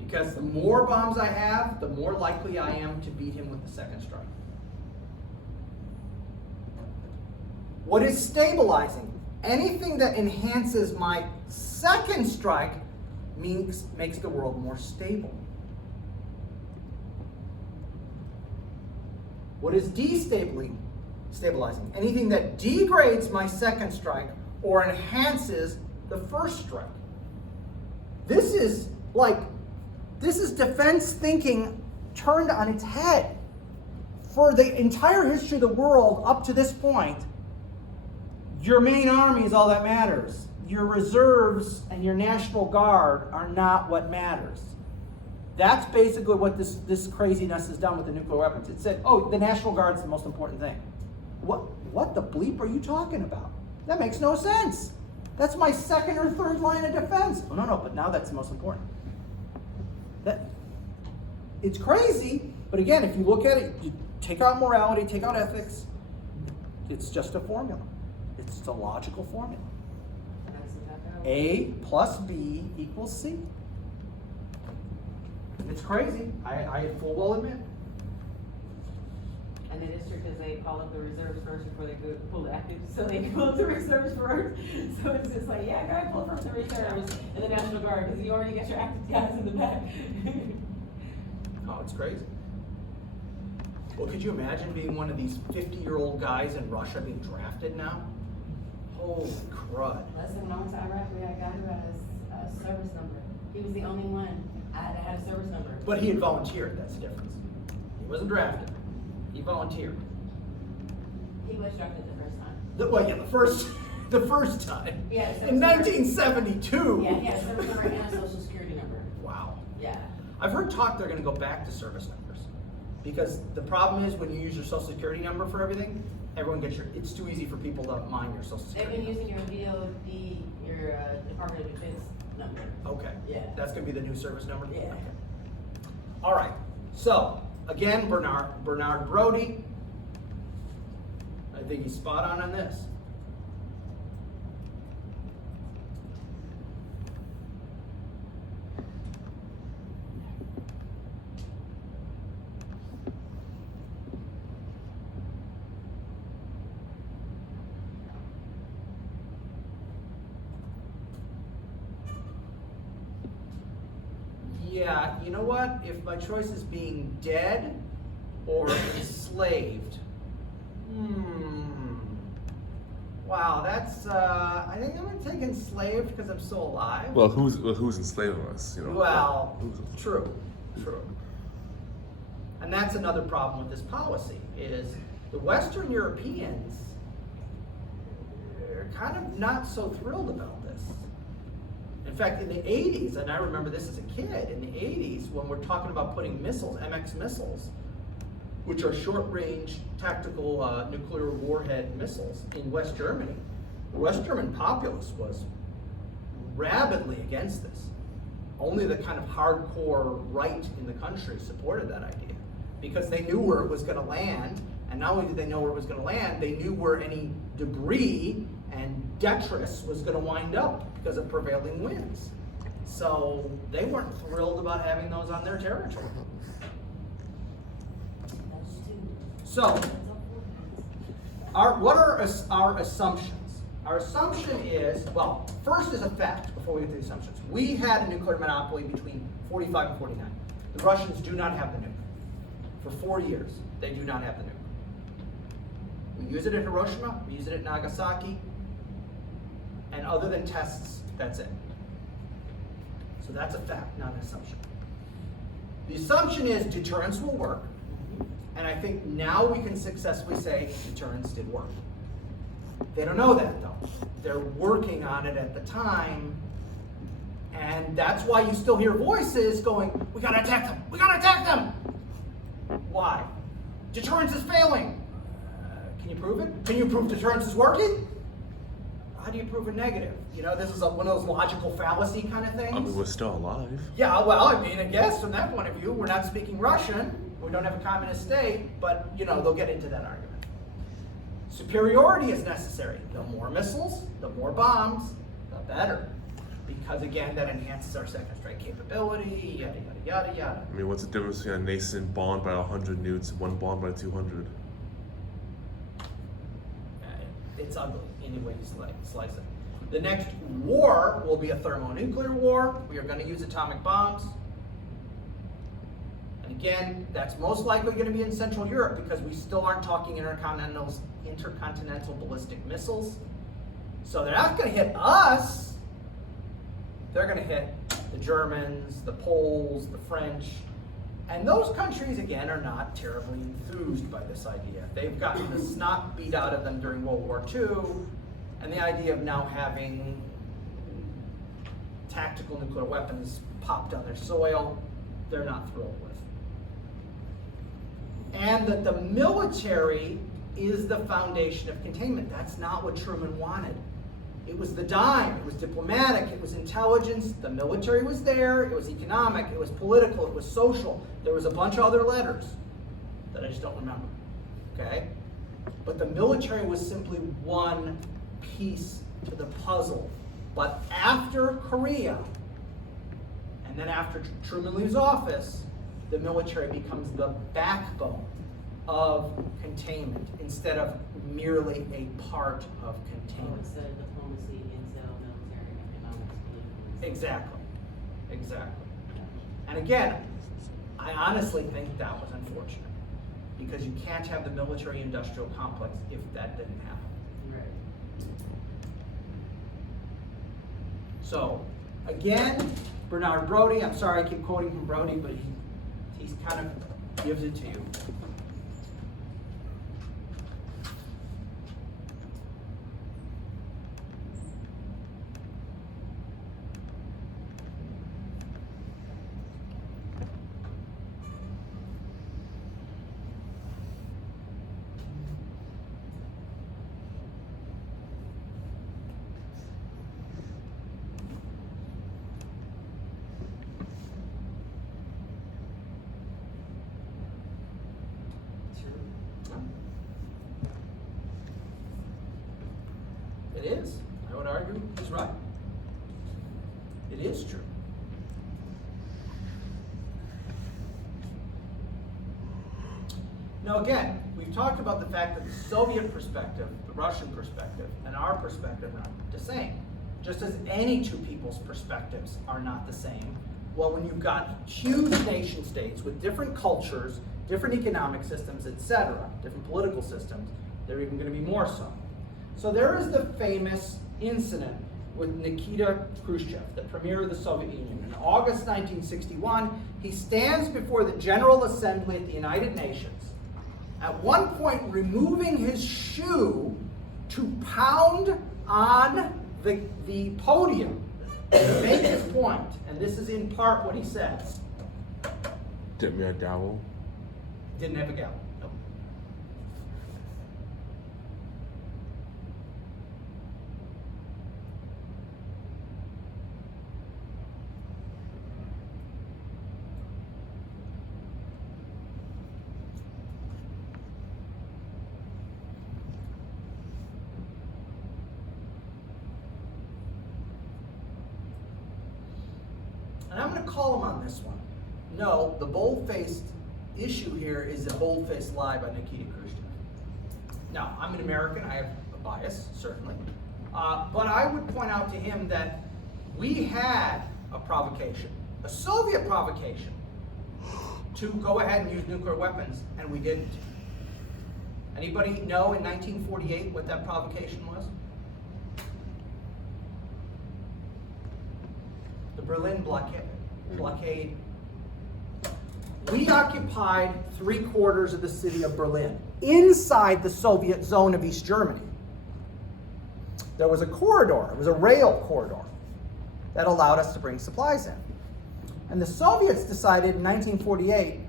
Because the more bombs I have, the more likely I am to beat him with the second strike. What is stabilizing? Anything that enhances my second strike makes the world more stable. What is destabilizing? Stabilizing. Anything that degrades my second strike or enhances the first strike. This is defense thinking turned on its head. For the entire history of the world up to this point, your main army is all that matters. Your reserves and your National Guard are not what matters. That's basically what this craziness has done with the nuclear weapons. It said, oh, the National Guard's the most important thing. What the bleep are you talking about? That makes no sense. That's my second or third line of defense. Oh, no, but now that's the most important. It's crazy, but again, if you look at it, you take out morality, take out ethics, it's just a formula. It's a logical formula. A plus B equals C. It's crazy, I full well admit. And the district is they call up the reserves first before they go pull the active, so they pull up the reserves first. So it's just like, yeah, go ahead, pull from the reserves and the National Guard, because you already got your active guys in the back. Oh, it's crazy. Well, could you imagine being one of these 50-year-old guys in Russia being drafted now? Holy crud. Listen, when I went to Iraq, we had a guy who had a service number. He was the only one that had a service number. But he had volunteered, that's the difference. He wasn't drafted. He volunteered. He was drafted the first time. The first time. Yeah, in 1972. Yeah, he had a service number and a social security number. Wow. Yeah. I've heard talk they're going to go back to service numbers. Because the problem is when you use your social security number for everything, everyone gets it's too easy for people to mine your social They've security been number. using your DOD, your Department of Defense number. Okay. Yeah. That's going to be the new service number? Yeah. Okay. All right. So, again, Bernard Brody. I think he's spot on this. Yeah, you know what? If my choice is being dead or enslaved, wow, that's. I think I'm gonna take enslaved because I'm still alive. Well, who's enslaving us? You know. Well, Who's- true. And that's another problem with this policy is the Western Europeans are kind of not so thrilled about this. In fact, in the 80s, and I remember this as a kid, in the 80s, when we're talking about putting missiles, MX missiles, which are short-range tactical nuclear warhead missiles in West Germany, the West German populace was rabidly against this. Only the kind of hardcore right in the country supported that idea because they knew where it was going to land, and not only did they know where it was going to land, they knew where any debris and detritus was going to wind up because of prevailing winds. So they weren't thrilled about having those on their territory. So, what are our assumptions? Our assumption is, well, first is a fact before we get to the assumptions. We had a nuclear monopoly between 45 and 49. The Russians do not have the nuke. For 40 years, they do not have the nuke. We use it at Hiroshima, we use it at Nagasaki, and other than tests, that's it. So that's a fact, not an assumption. The assumption is deterrence will work, and I think now we can successfully say deterrence did work. They don't know that though. They're working on it at the time, and that's why you still hear voices going, we gotta attack them, we gotta attack them! Why? Deterrence is failing. Can you prove it? Can you prove deterrence is working? How do you prove a negative? You know, this is one of those logical fallacy kind of things. I mean, we're still alive. Yeah, well, I mean, I guess from that point of view, we're not speaking Russian. We don't have a communist state, but, you know, they'll get into that argument. Superiority is necessary. The more missiles, the more bombs, the better. Because, again, that enhances our second strike capability, yada, yada, yada, yada. I mean, what's the difference between a nation bombed by 100 nukes and one bombed by 200? It's ugly, any way you slice it. The next war will be a thermonuclear war. We are going to use atomic bombs. And again, that's most likely going to be in Central Europe because we still aren't talking intercontinental ballistic missiles. So they're not going to hit us. They're going to hit the Germans, the Poles, the French. And those countries, again, are not terribly enthused by this idea. They've gotten the snot beat out of them during World War II, and the idea of now having tactical nuclear weapons popped on their soil, they're not thrilled with. And that the military is the foundation of containment. That's not what Truman wanted. It was the dime, it was diplomatic, it was intelligence, the military was there, it was economic, it was political, it was social. There was a bunch of other letters that I just don't remember, okay? But the military was simply one piece to the puzzle. But after Korea, and then after Truman leaves office, the military becomes the backbone of containment instead of merely a part of containment. Instead of diplomacy, intel, military, economics, political. Exactly. Exactly. And again, I honestly think that was unfortunate because you can't have the military-industrial complex if that didn't happen. Right. So, again, Bernard Brody, I'm sorry I keep quoting from Brody, but he's kind of gives it to you. It is. I would argue he's right. It is true. Now again, we've talked about the fact that the Soviet perspective, the Russian perspective, and our perspective are not the same. Just as any two people's perspectives are not the same. Well, when you've got huge nation states with different cultures, different economic systems, etc., different political systems, they're even going to be more so. So there is the famous incident with Nikita Khrushchev, the premier of the Soviet Union. In August 1961, he stands before the General Assembly at the United Nations, at one point removing his shoe to pound on the podium to make his point. And this is in part what he says. Didn't we a gavel? Didn't have a gavel. Nope. And I'm going to call him on this one. No, the bold-faced issue here is a bold-faced lie by Nikita Khrushchev. Now, I'm an American. I have a bias, certainly. But I would point out to him that we had a provocation, a Soviet provocation, to go ahead and use nuclear weapons, and we didn't. Anybody know in 1948 what that provocation was? The Berlin blockade. We occupied 3/4 of the city of Berlin, inside the Soviet zone of East Germany. There was a corridor, it was a rail corridor, that allowed us to bring supplies in. And the Soviets decided in 1948,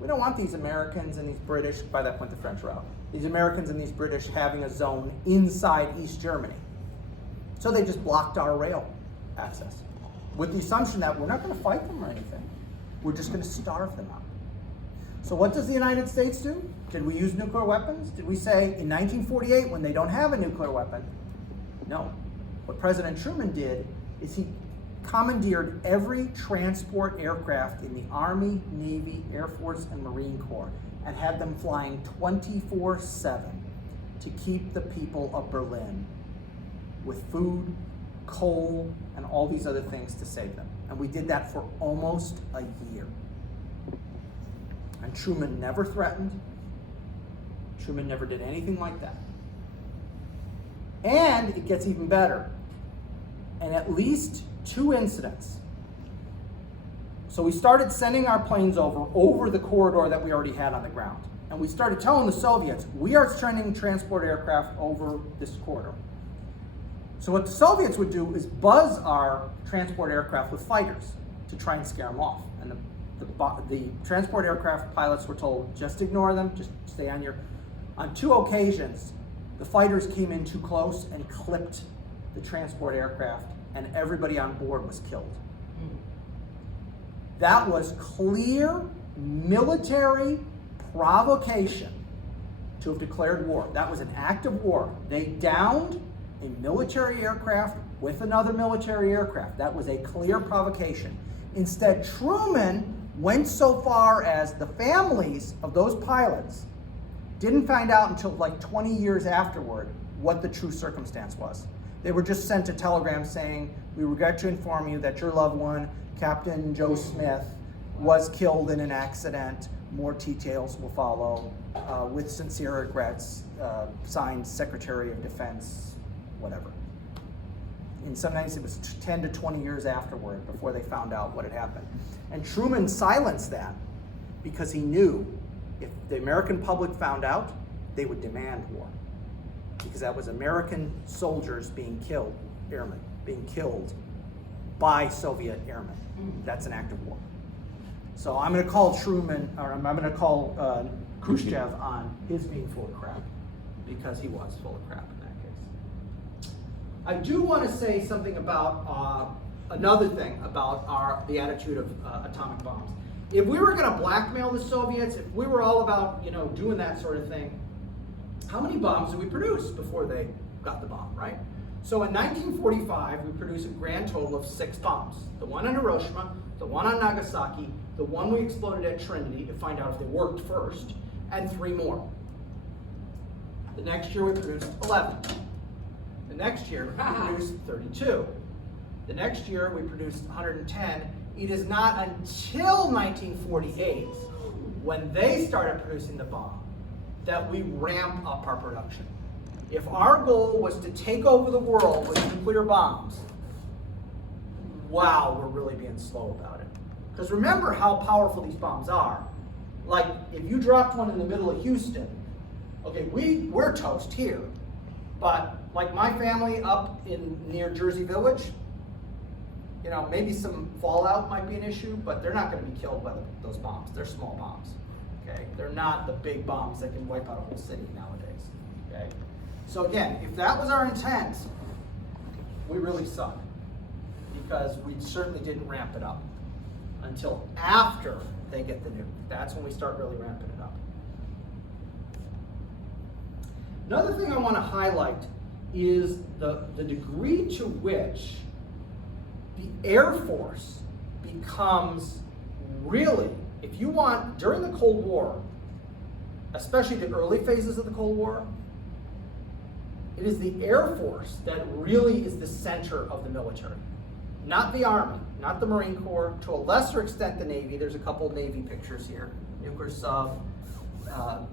we don't want these Americans and these British, by that point the French were out, these Americans and these British having a zone inside East Germany. So they just blocked our rail access, with the assumption that we're not going to fight them or anything. We're just going to starve them out. So what does the United States do? Did we use nuclear weapons? Did we say in 1948, when they don't have a nuclear weapon? No. What President Truman did is he commandeered every transport aircraft in the Army, Navy, Air Force, and Marine Corps and had them flying 24/7 to keep the people of Berlin with food, coal, and all these other things to save them. And we did that for almost a year. And Truman never threatened. Truman never did anything like that. And it gets even better. And at least 2 incidents. So we started sending our planes over the corridor that we already had on the ground. And we started telling the Soviets, we are sending transport aircraft over this corridor. So what the Soviets would do is buzz our transport aircraft with fighters to try and scare them off. And the transport aircraft pilots were told, just ignore them, just stay on your... On 2 occasions, the fighters came in too close and clipped the transport aircraft, and everybody on board was killed. That was clear military provocation to have declared war. That was an act of war. They downed a military aircraft with another military aircraft. That was a clear provocation. Instead, Truman went so far as the families of those pilots didn't find out until like 20 years afterward what the true circumstance was. They were just sent a telegram saying, we regret to inform you that your loved one, Captain Joe Smith, was killed in an accident. More details will follow. With sincere regrets, signed Secretary of Defense, whatever. And sometimes it was 10 to 20 years afterward before they found out what had happened. And Truman silenced that because he knew if the American public found out, they would demand war. Because that was American soldiers being killed, airmen, being killed by Soviet airmen. That's an act of war. So I'm going to call Truman, or I'm going to call Khrushchev on his being full of crap, because he was full of crap in that case. I do want to say something about another thing about the attitude of atomic bombs. If we were going to blackmail the Soviets, if we were all about doing that sort of thing, how many bombs did we produce before they got the bomb, right? So in 1945, we produced a grand total of 6 bombs. The one on Hiroshima, the one on Nagasaki, the one we exploded at Trinity to find out if they worked first, and 3 more. The next year we produced 11. The next year we produced 32. The next year we produced 110. It is not until 1948, when they started producing the bomb, that we ramp up our production. If our goal was to take over the world with nuclear bombs, wow, we're really being slow about it. Because remember how powerful these bombs are. Like, if you dropped one in the middle of Houston, okay, we're toast here. But like my family up near Jersey Village, maybe some fallout might be an issue, but they're not going to be killed by those bombs. They're small bombs. Okay, they're not the big bombs that can wipe out a whole city nowadays. Okay, so again, if that was our intent, we really suck, because we certainly didn't ramp it up until after they get the nuke. That's when we start really ramping it up. Another thing I want to highlight is the degree to which the Air Force becomes really, if you want, during the Cold War, especially the early phases of the Cold War, it is the Air Force that really is the center of the military. Not the Army, not the Marine Corps, to a lesser extent the Navy. There's a couple of Navy pictures here. Nuclear sub,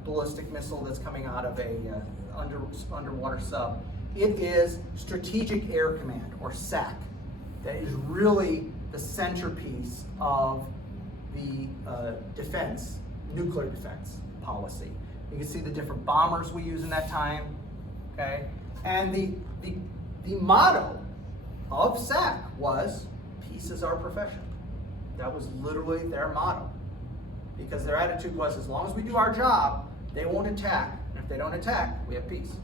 ballistic missile that's coming out of a underwater sub. It is Strategic Air Command, or SAC, that is really the centerpiece of the defense, nuclear defense policy. You can see the different bombers we use in that time, okay? And the motto of SAC was, peace is our profession. That was literally their motto. Because their attitude was, as long as we do our job, they won't attack. And if they don't attack, we have peace.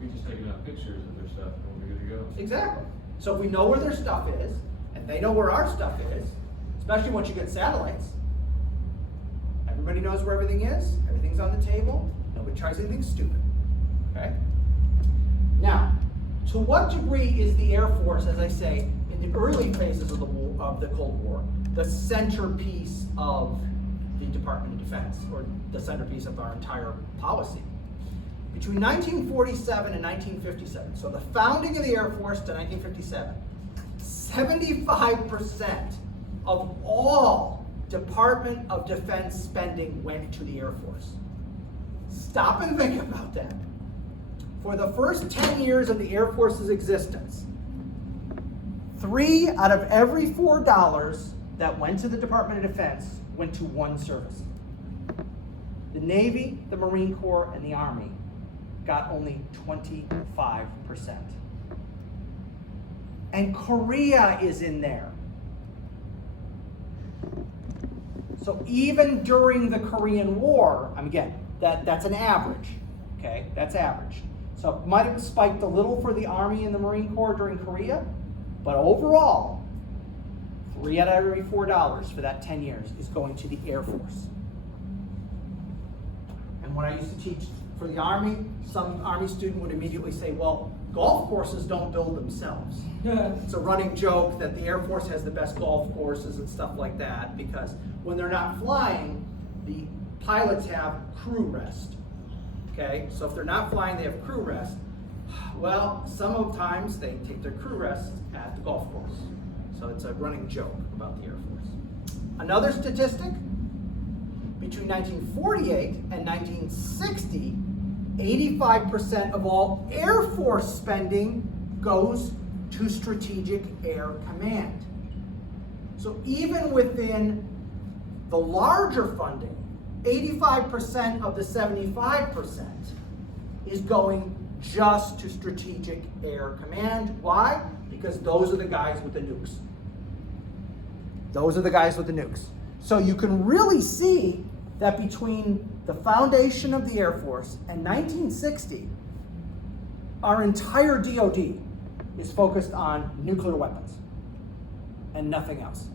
We just taking out pictures of their stuff and we're good to go. Exactly. So if we know where their stuff is, and they know where our stuff is, especially once you get satellites, everybody knows where everything is, everything's on the table, nobody tries anything stupid, okay? Now, to what degree is the Air Force, as I say, in the early phases of the Cold War, the centerpiece of the Department of Defense, or the centerpiece of our entire policy? Between 1947 and 1957, so the founding of the Air Force to 1957, 75% of all Department of Defense spending went to the Air Force. Stop and think about that. For the first 10 years of the Air Force's existence, 3 out of every $4 that went to the Department of Defense went to one service. The Navy, the Marine Corps, and the Army got only 25%. And Korea is in there. So even during the Korean War, again, that's an average, okay? That's average. So it might have spiked a little for the Army and the Marine Corps during Korea, but overall, 3 out of every $4 for that 10 years is going to the Air Force. And when I used to teach for the Army, some Army student would immediately say, well, golf courses don't build themselves. It's a running joke that the Air Force has the best golf courses and stuff like that, because when they're not flying, the pilots have crew rest. Okay, so if they're not flying, they have crew rest. Well, sometimes they take their crew rest at the golf course. So it's a running joke about the Air Force. Another statistic, between 1948 and 1960, 85% of all Air Force spending goes to Strategic Air Command. So even within the larger funding, 85% of the 75% is going just to Strategic Air Command. Why? Because those are the guys with the nukes. Those are the guys with the nukes. So you can really see that between the foundation of the Air Force and 1960, our entire DoD is focused on nuclear weapons and nothing else.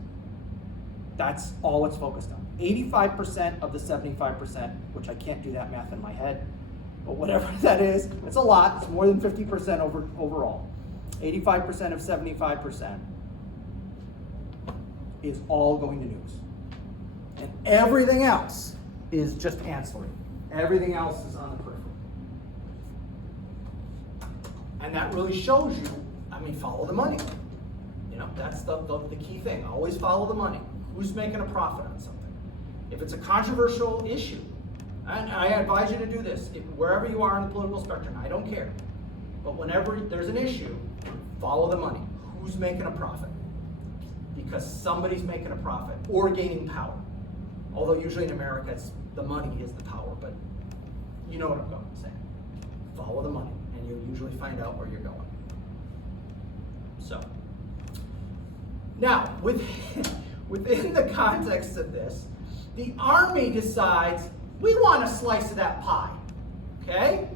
That's all it's focused on. 85% of the 75%, which I can't do that math in my head, but whatever that is, it's a lot. It's more than 50% overall. 85% of 75% is all going to nukes. And everything else is just ancillary. Everything else is on the periphery. And that really shows you, follow the money. That's the key thing. Always follow the money. Who's making a profit on something? If it's a controversial issue, and I advise you to do this, wherever you are in the political spectrum, I don't care. But whenever there's an issue, follow the money. Who's making a profit? Because somebody's making a profit or gaining power. Although usually in America, the money is the power, but you know what I'm going to say. Follow the money, and you'll usually find out where you're going. So, now, within the context of this, the Army decides, we want a slice of that pie, okay?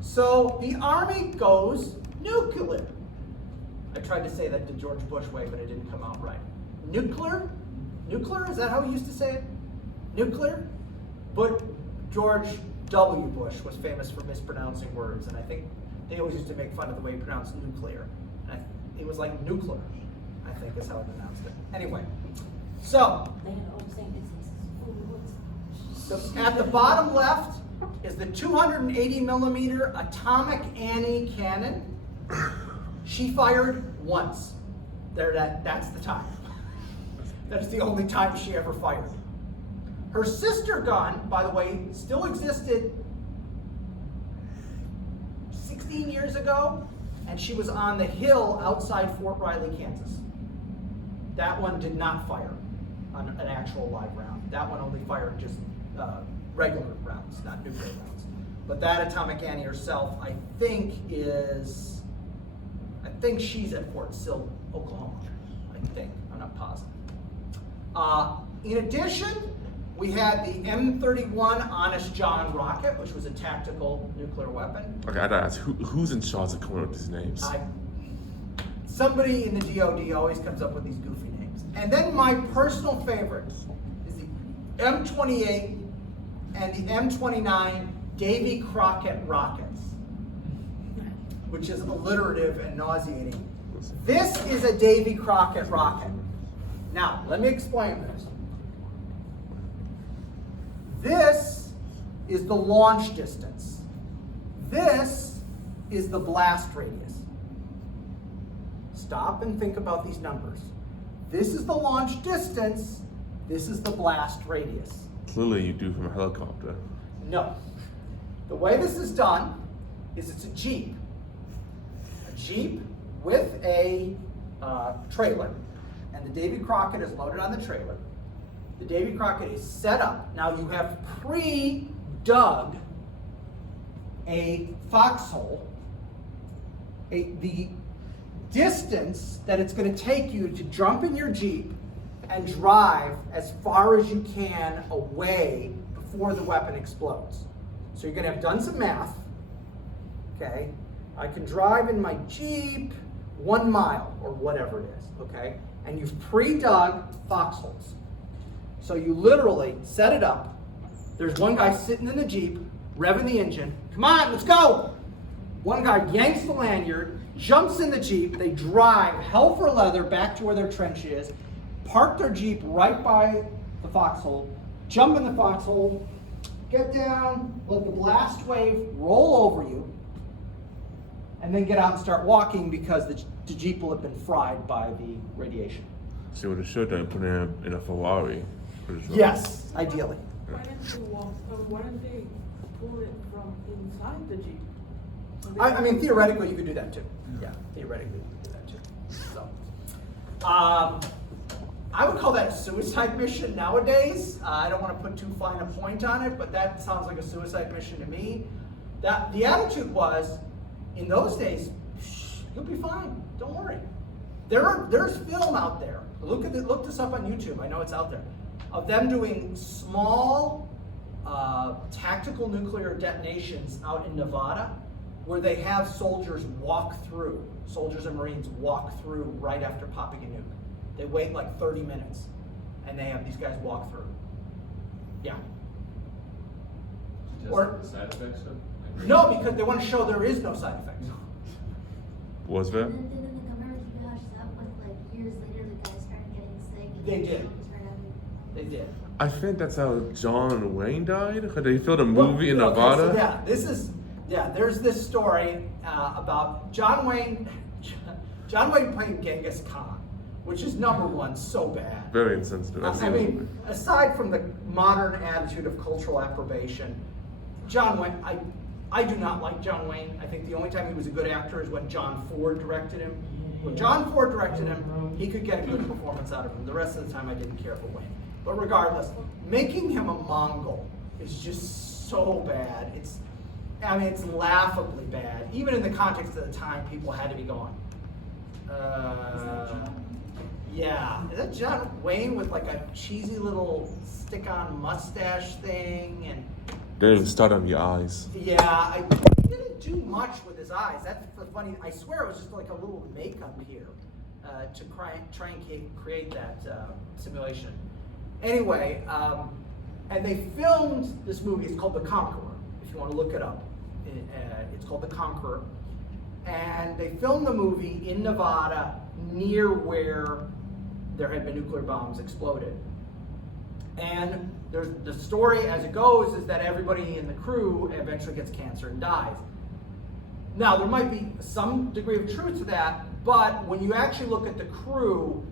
So the Army goes nuclear. I tried to say that the George Bush way, but it didn't come out right. Nuclear? Nuclear, is that how he used to say it? Nuclear? But George W. Bush was famous for mispronouncing words, and I think they always used to make fun of the way he pronounced nuclear. And it was like nuclear. I think is how it announced it. Anyway, so at the bottom left is the 280 millimeter Atomic Annie cannon. She fired once. That's the time. That's the only time she ever fired. Her sister gun, by the way, still existed 16 years ago, and she was on the hill outside Fort Riley, Kansas. That one did not fire on an actual live round. That one only fired just regular rounds, not nuclear rounds. But that Atomic Annie herself, I think she's at Fort Sill, Oklahoma. I think, I'm not positive. In addition, we had the M31 Honest John rocket, which was a tactical nuclear weapon. Okay, I gotta ask, who's in charge of coming up with these names? Somebody in the DoD always comes up with these goofy names. And then my personal favorite is the M28 and the M29 Davy Crockett rockets, which is alliterative and nauseating. This is a Davy Crockett rocket. Now, let me explain this. This is the launch distance. This is the blast radius. Stop and think about these numbers. This is the launch distance. This is the blast radius. Clearly you do from a helicopter. No. The way this is done is it's a Jeep. A Jeep with a trailer. And the Davy Crockett is loaded on the trailer. The Davy Crockett is set up. Now you have pre-dug a foxhole. The distance that it's going to take you to jump in your Jeep and drive as far as you can away before the weapon explodes. So you're going to have done some math. Okay? I can drive in my Jeep 1 mile or whatever it is. Okay? And you've pre-dug foxholes. So you literally set it up. There's one guy sitting in the Jeep, revving the engine. Come on, let's go! One guy yanks the lanyard, jumps in the Jeep. They drive hell for leather back to where their trench is, park their Jeep right by the foxhole, jump in the foxhole, get down, let the blast wave roll over you, and then get out and start walking because the Jeep will have been fried by the radiation. So what it should have put in a Ferrari. Yes, ideally. Why didn't they pull it from inside the Jeep? So they- I mean, theoretically, you could do that too. Yeah, theoretically, you could do that too. So, I would call that a suicide mission nowadays. I don't want to put too fine a point on it, but that sounds like a suicide mission to me. The attitude was, in those days, you'll be fine. Don't worry. There's film out there. Look this up on YouTube. I know it's out there. Of them doing small tactical nuclear detonations out in Nevada, where they have soldiers and Marines walk through right after popping a nuke. They wait like 30 minutes, and they have these guys walk through. Yeah. Just Or- the side effects of? No, because they want to show there is no side effects. Was there? Didn't the government keep it hushed up when, like, years later the guy started getting sick? And They did. he was right out. They did. I think that's how John Wayne died. They filmed a movie in Well, Nevada. okay, so there's this story about John Wayne. John Wayne playing Genghis Khan, which is #1 so bad. Very insensitive. I've I seen the mean, movie. aside from the modern attitude of cultural approbation, John Wayne, I do not like John Wayne. I think the only time he was a good actor is when John Ford directed him. When John Ford directed him, he could get a good performance out of him. The rest of the time, I didn't care for Wayne. But regardless, making him a Mongol is just so bad. It's laughably bad. Even in the context of the time, people had to be going, yeah. Is that John Wayne with like a cheesy little stick-on mustache thing? And They didn't start on your eyes. yeah, he didn't do much with his eyes. That's the funny. I swear it was just like a little makeup here to try and create that simulation. Anyway, and they filmed this movie. It's called The Conqueror. If you want to look it up, it's called The Conqueror. And they filmed the movie in Nevada near where there had been nuclear bombs exploded. And there's the story as it goes is that everybody in the crew eventually gets cancer and dies. Now, there might be some degree of truth to that, but when you actually look at the crew,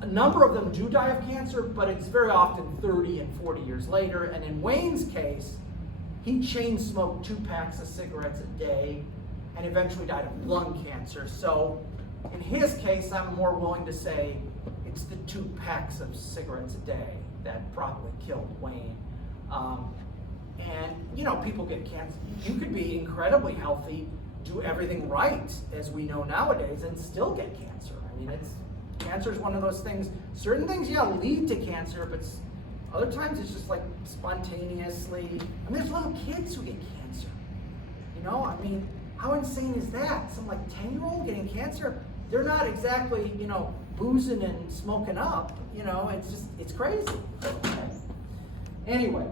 a number of them do die of cancer, but it's very often 30 and 40 years later. And in Wayne's case, he chain smoked 2 packs of cigarettes a day and eventually died of lung cancer. So in his case, I'm more willing to say it's the 2 packs of cigarettes a day that probably killed Wayne. And you know, people get cancer. You could be incredibly healthy, do everything right, as we know nowadays, and still get cancer. I mean, cancer is one of those things. Certain things, yeah, lead to cancer, but other times it's just like spontaneously. I mean, there's little kids who get cancer. You know, I mean, how insane is that? Some like 10-year-old getting cancer? They're not exactly, you know, boozing and smoking up. You know, it's crazy. Okay. Anyway,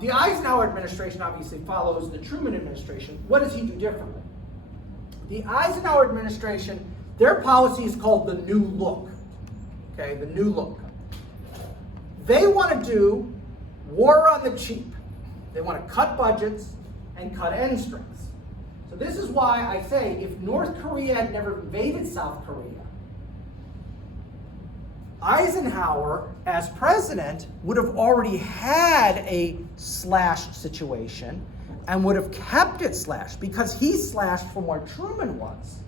the Eisenhower administration obviously follows the Truman administration. What does he do differently? The Eisenhower administration, their policy is called the New Look. Okay, the New Look. They want to do war on the cheap. They want to cut budgets and cut end strengths. So this is why I say if North Korea had never invaded South Korea, Eisenhower, as president, would have already had a slashed situation and would have kept it slashed because he slashed from where Truman was.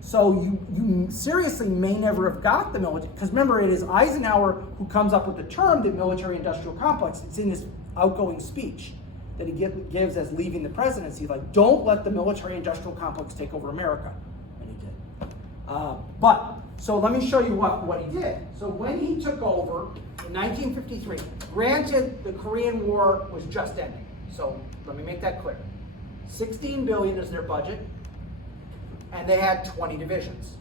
So you seriously may never have got the military, because remember, it is Eisenhower who comes up with the term, the military-industrial complex. It's in his outgoing speech that he gives as leaving the presidency, like, don't let the military-industrial complex take over America. And he did. So let me show you what he did. So when he took over in 1953, granted the Korean War was just ending. So let me make that clear. $16 billion is their budget, and they had 20 divisions.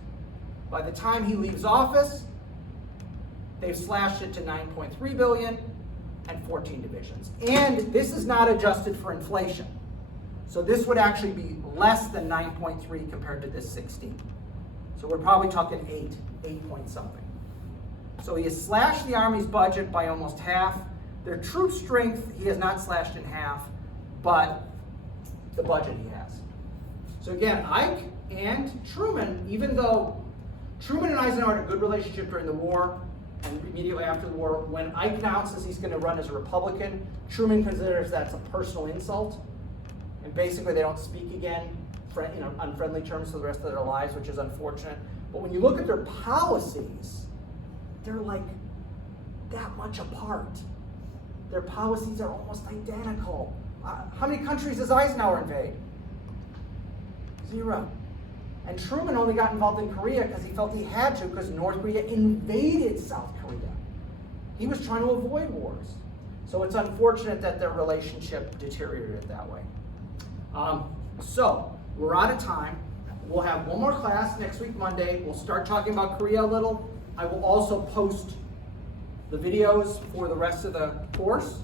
By the time he leaves office, they've slashed it to $9.3 billion and 14 divisions. And this is not adjusted for inflation. So this would actually be less than 9.3 compared to this 16. So we're probably talking 8 point something. So he has slashed the Army's budget by almost half. Their troop strength, he has not slashed in half, but the budget he has. So again, Ike and Truman, even though Truman and Eisenhower had a good relationship during the war and immediately after the war, when Ike announces he's going to run as a Republican, Truman considers that's a personal insult. And basically they don't speak again on friendly terms for the rest of their lives, which is unfortunate. But when you look at their policies, they're like that much apart. Their policies are almost identical. How many countries does Eisenhower invade? 0. And Truman only got involved in Korea because he felt he had to, because North Korea invaded South Korea. He was trying to avoid wars. So it's unfortunate that their relationship deteriorated that way. So we're out of time. We'll have one more class next week, Monday. We'll start talking about Korea a little. I will also post the videos for the rest of the course.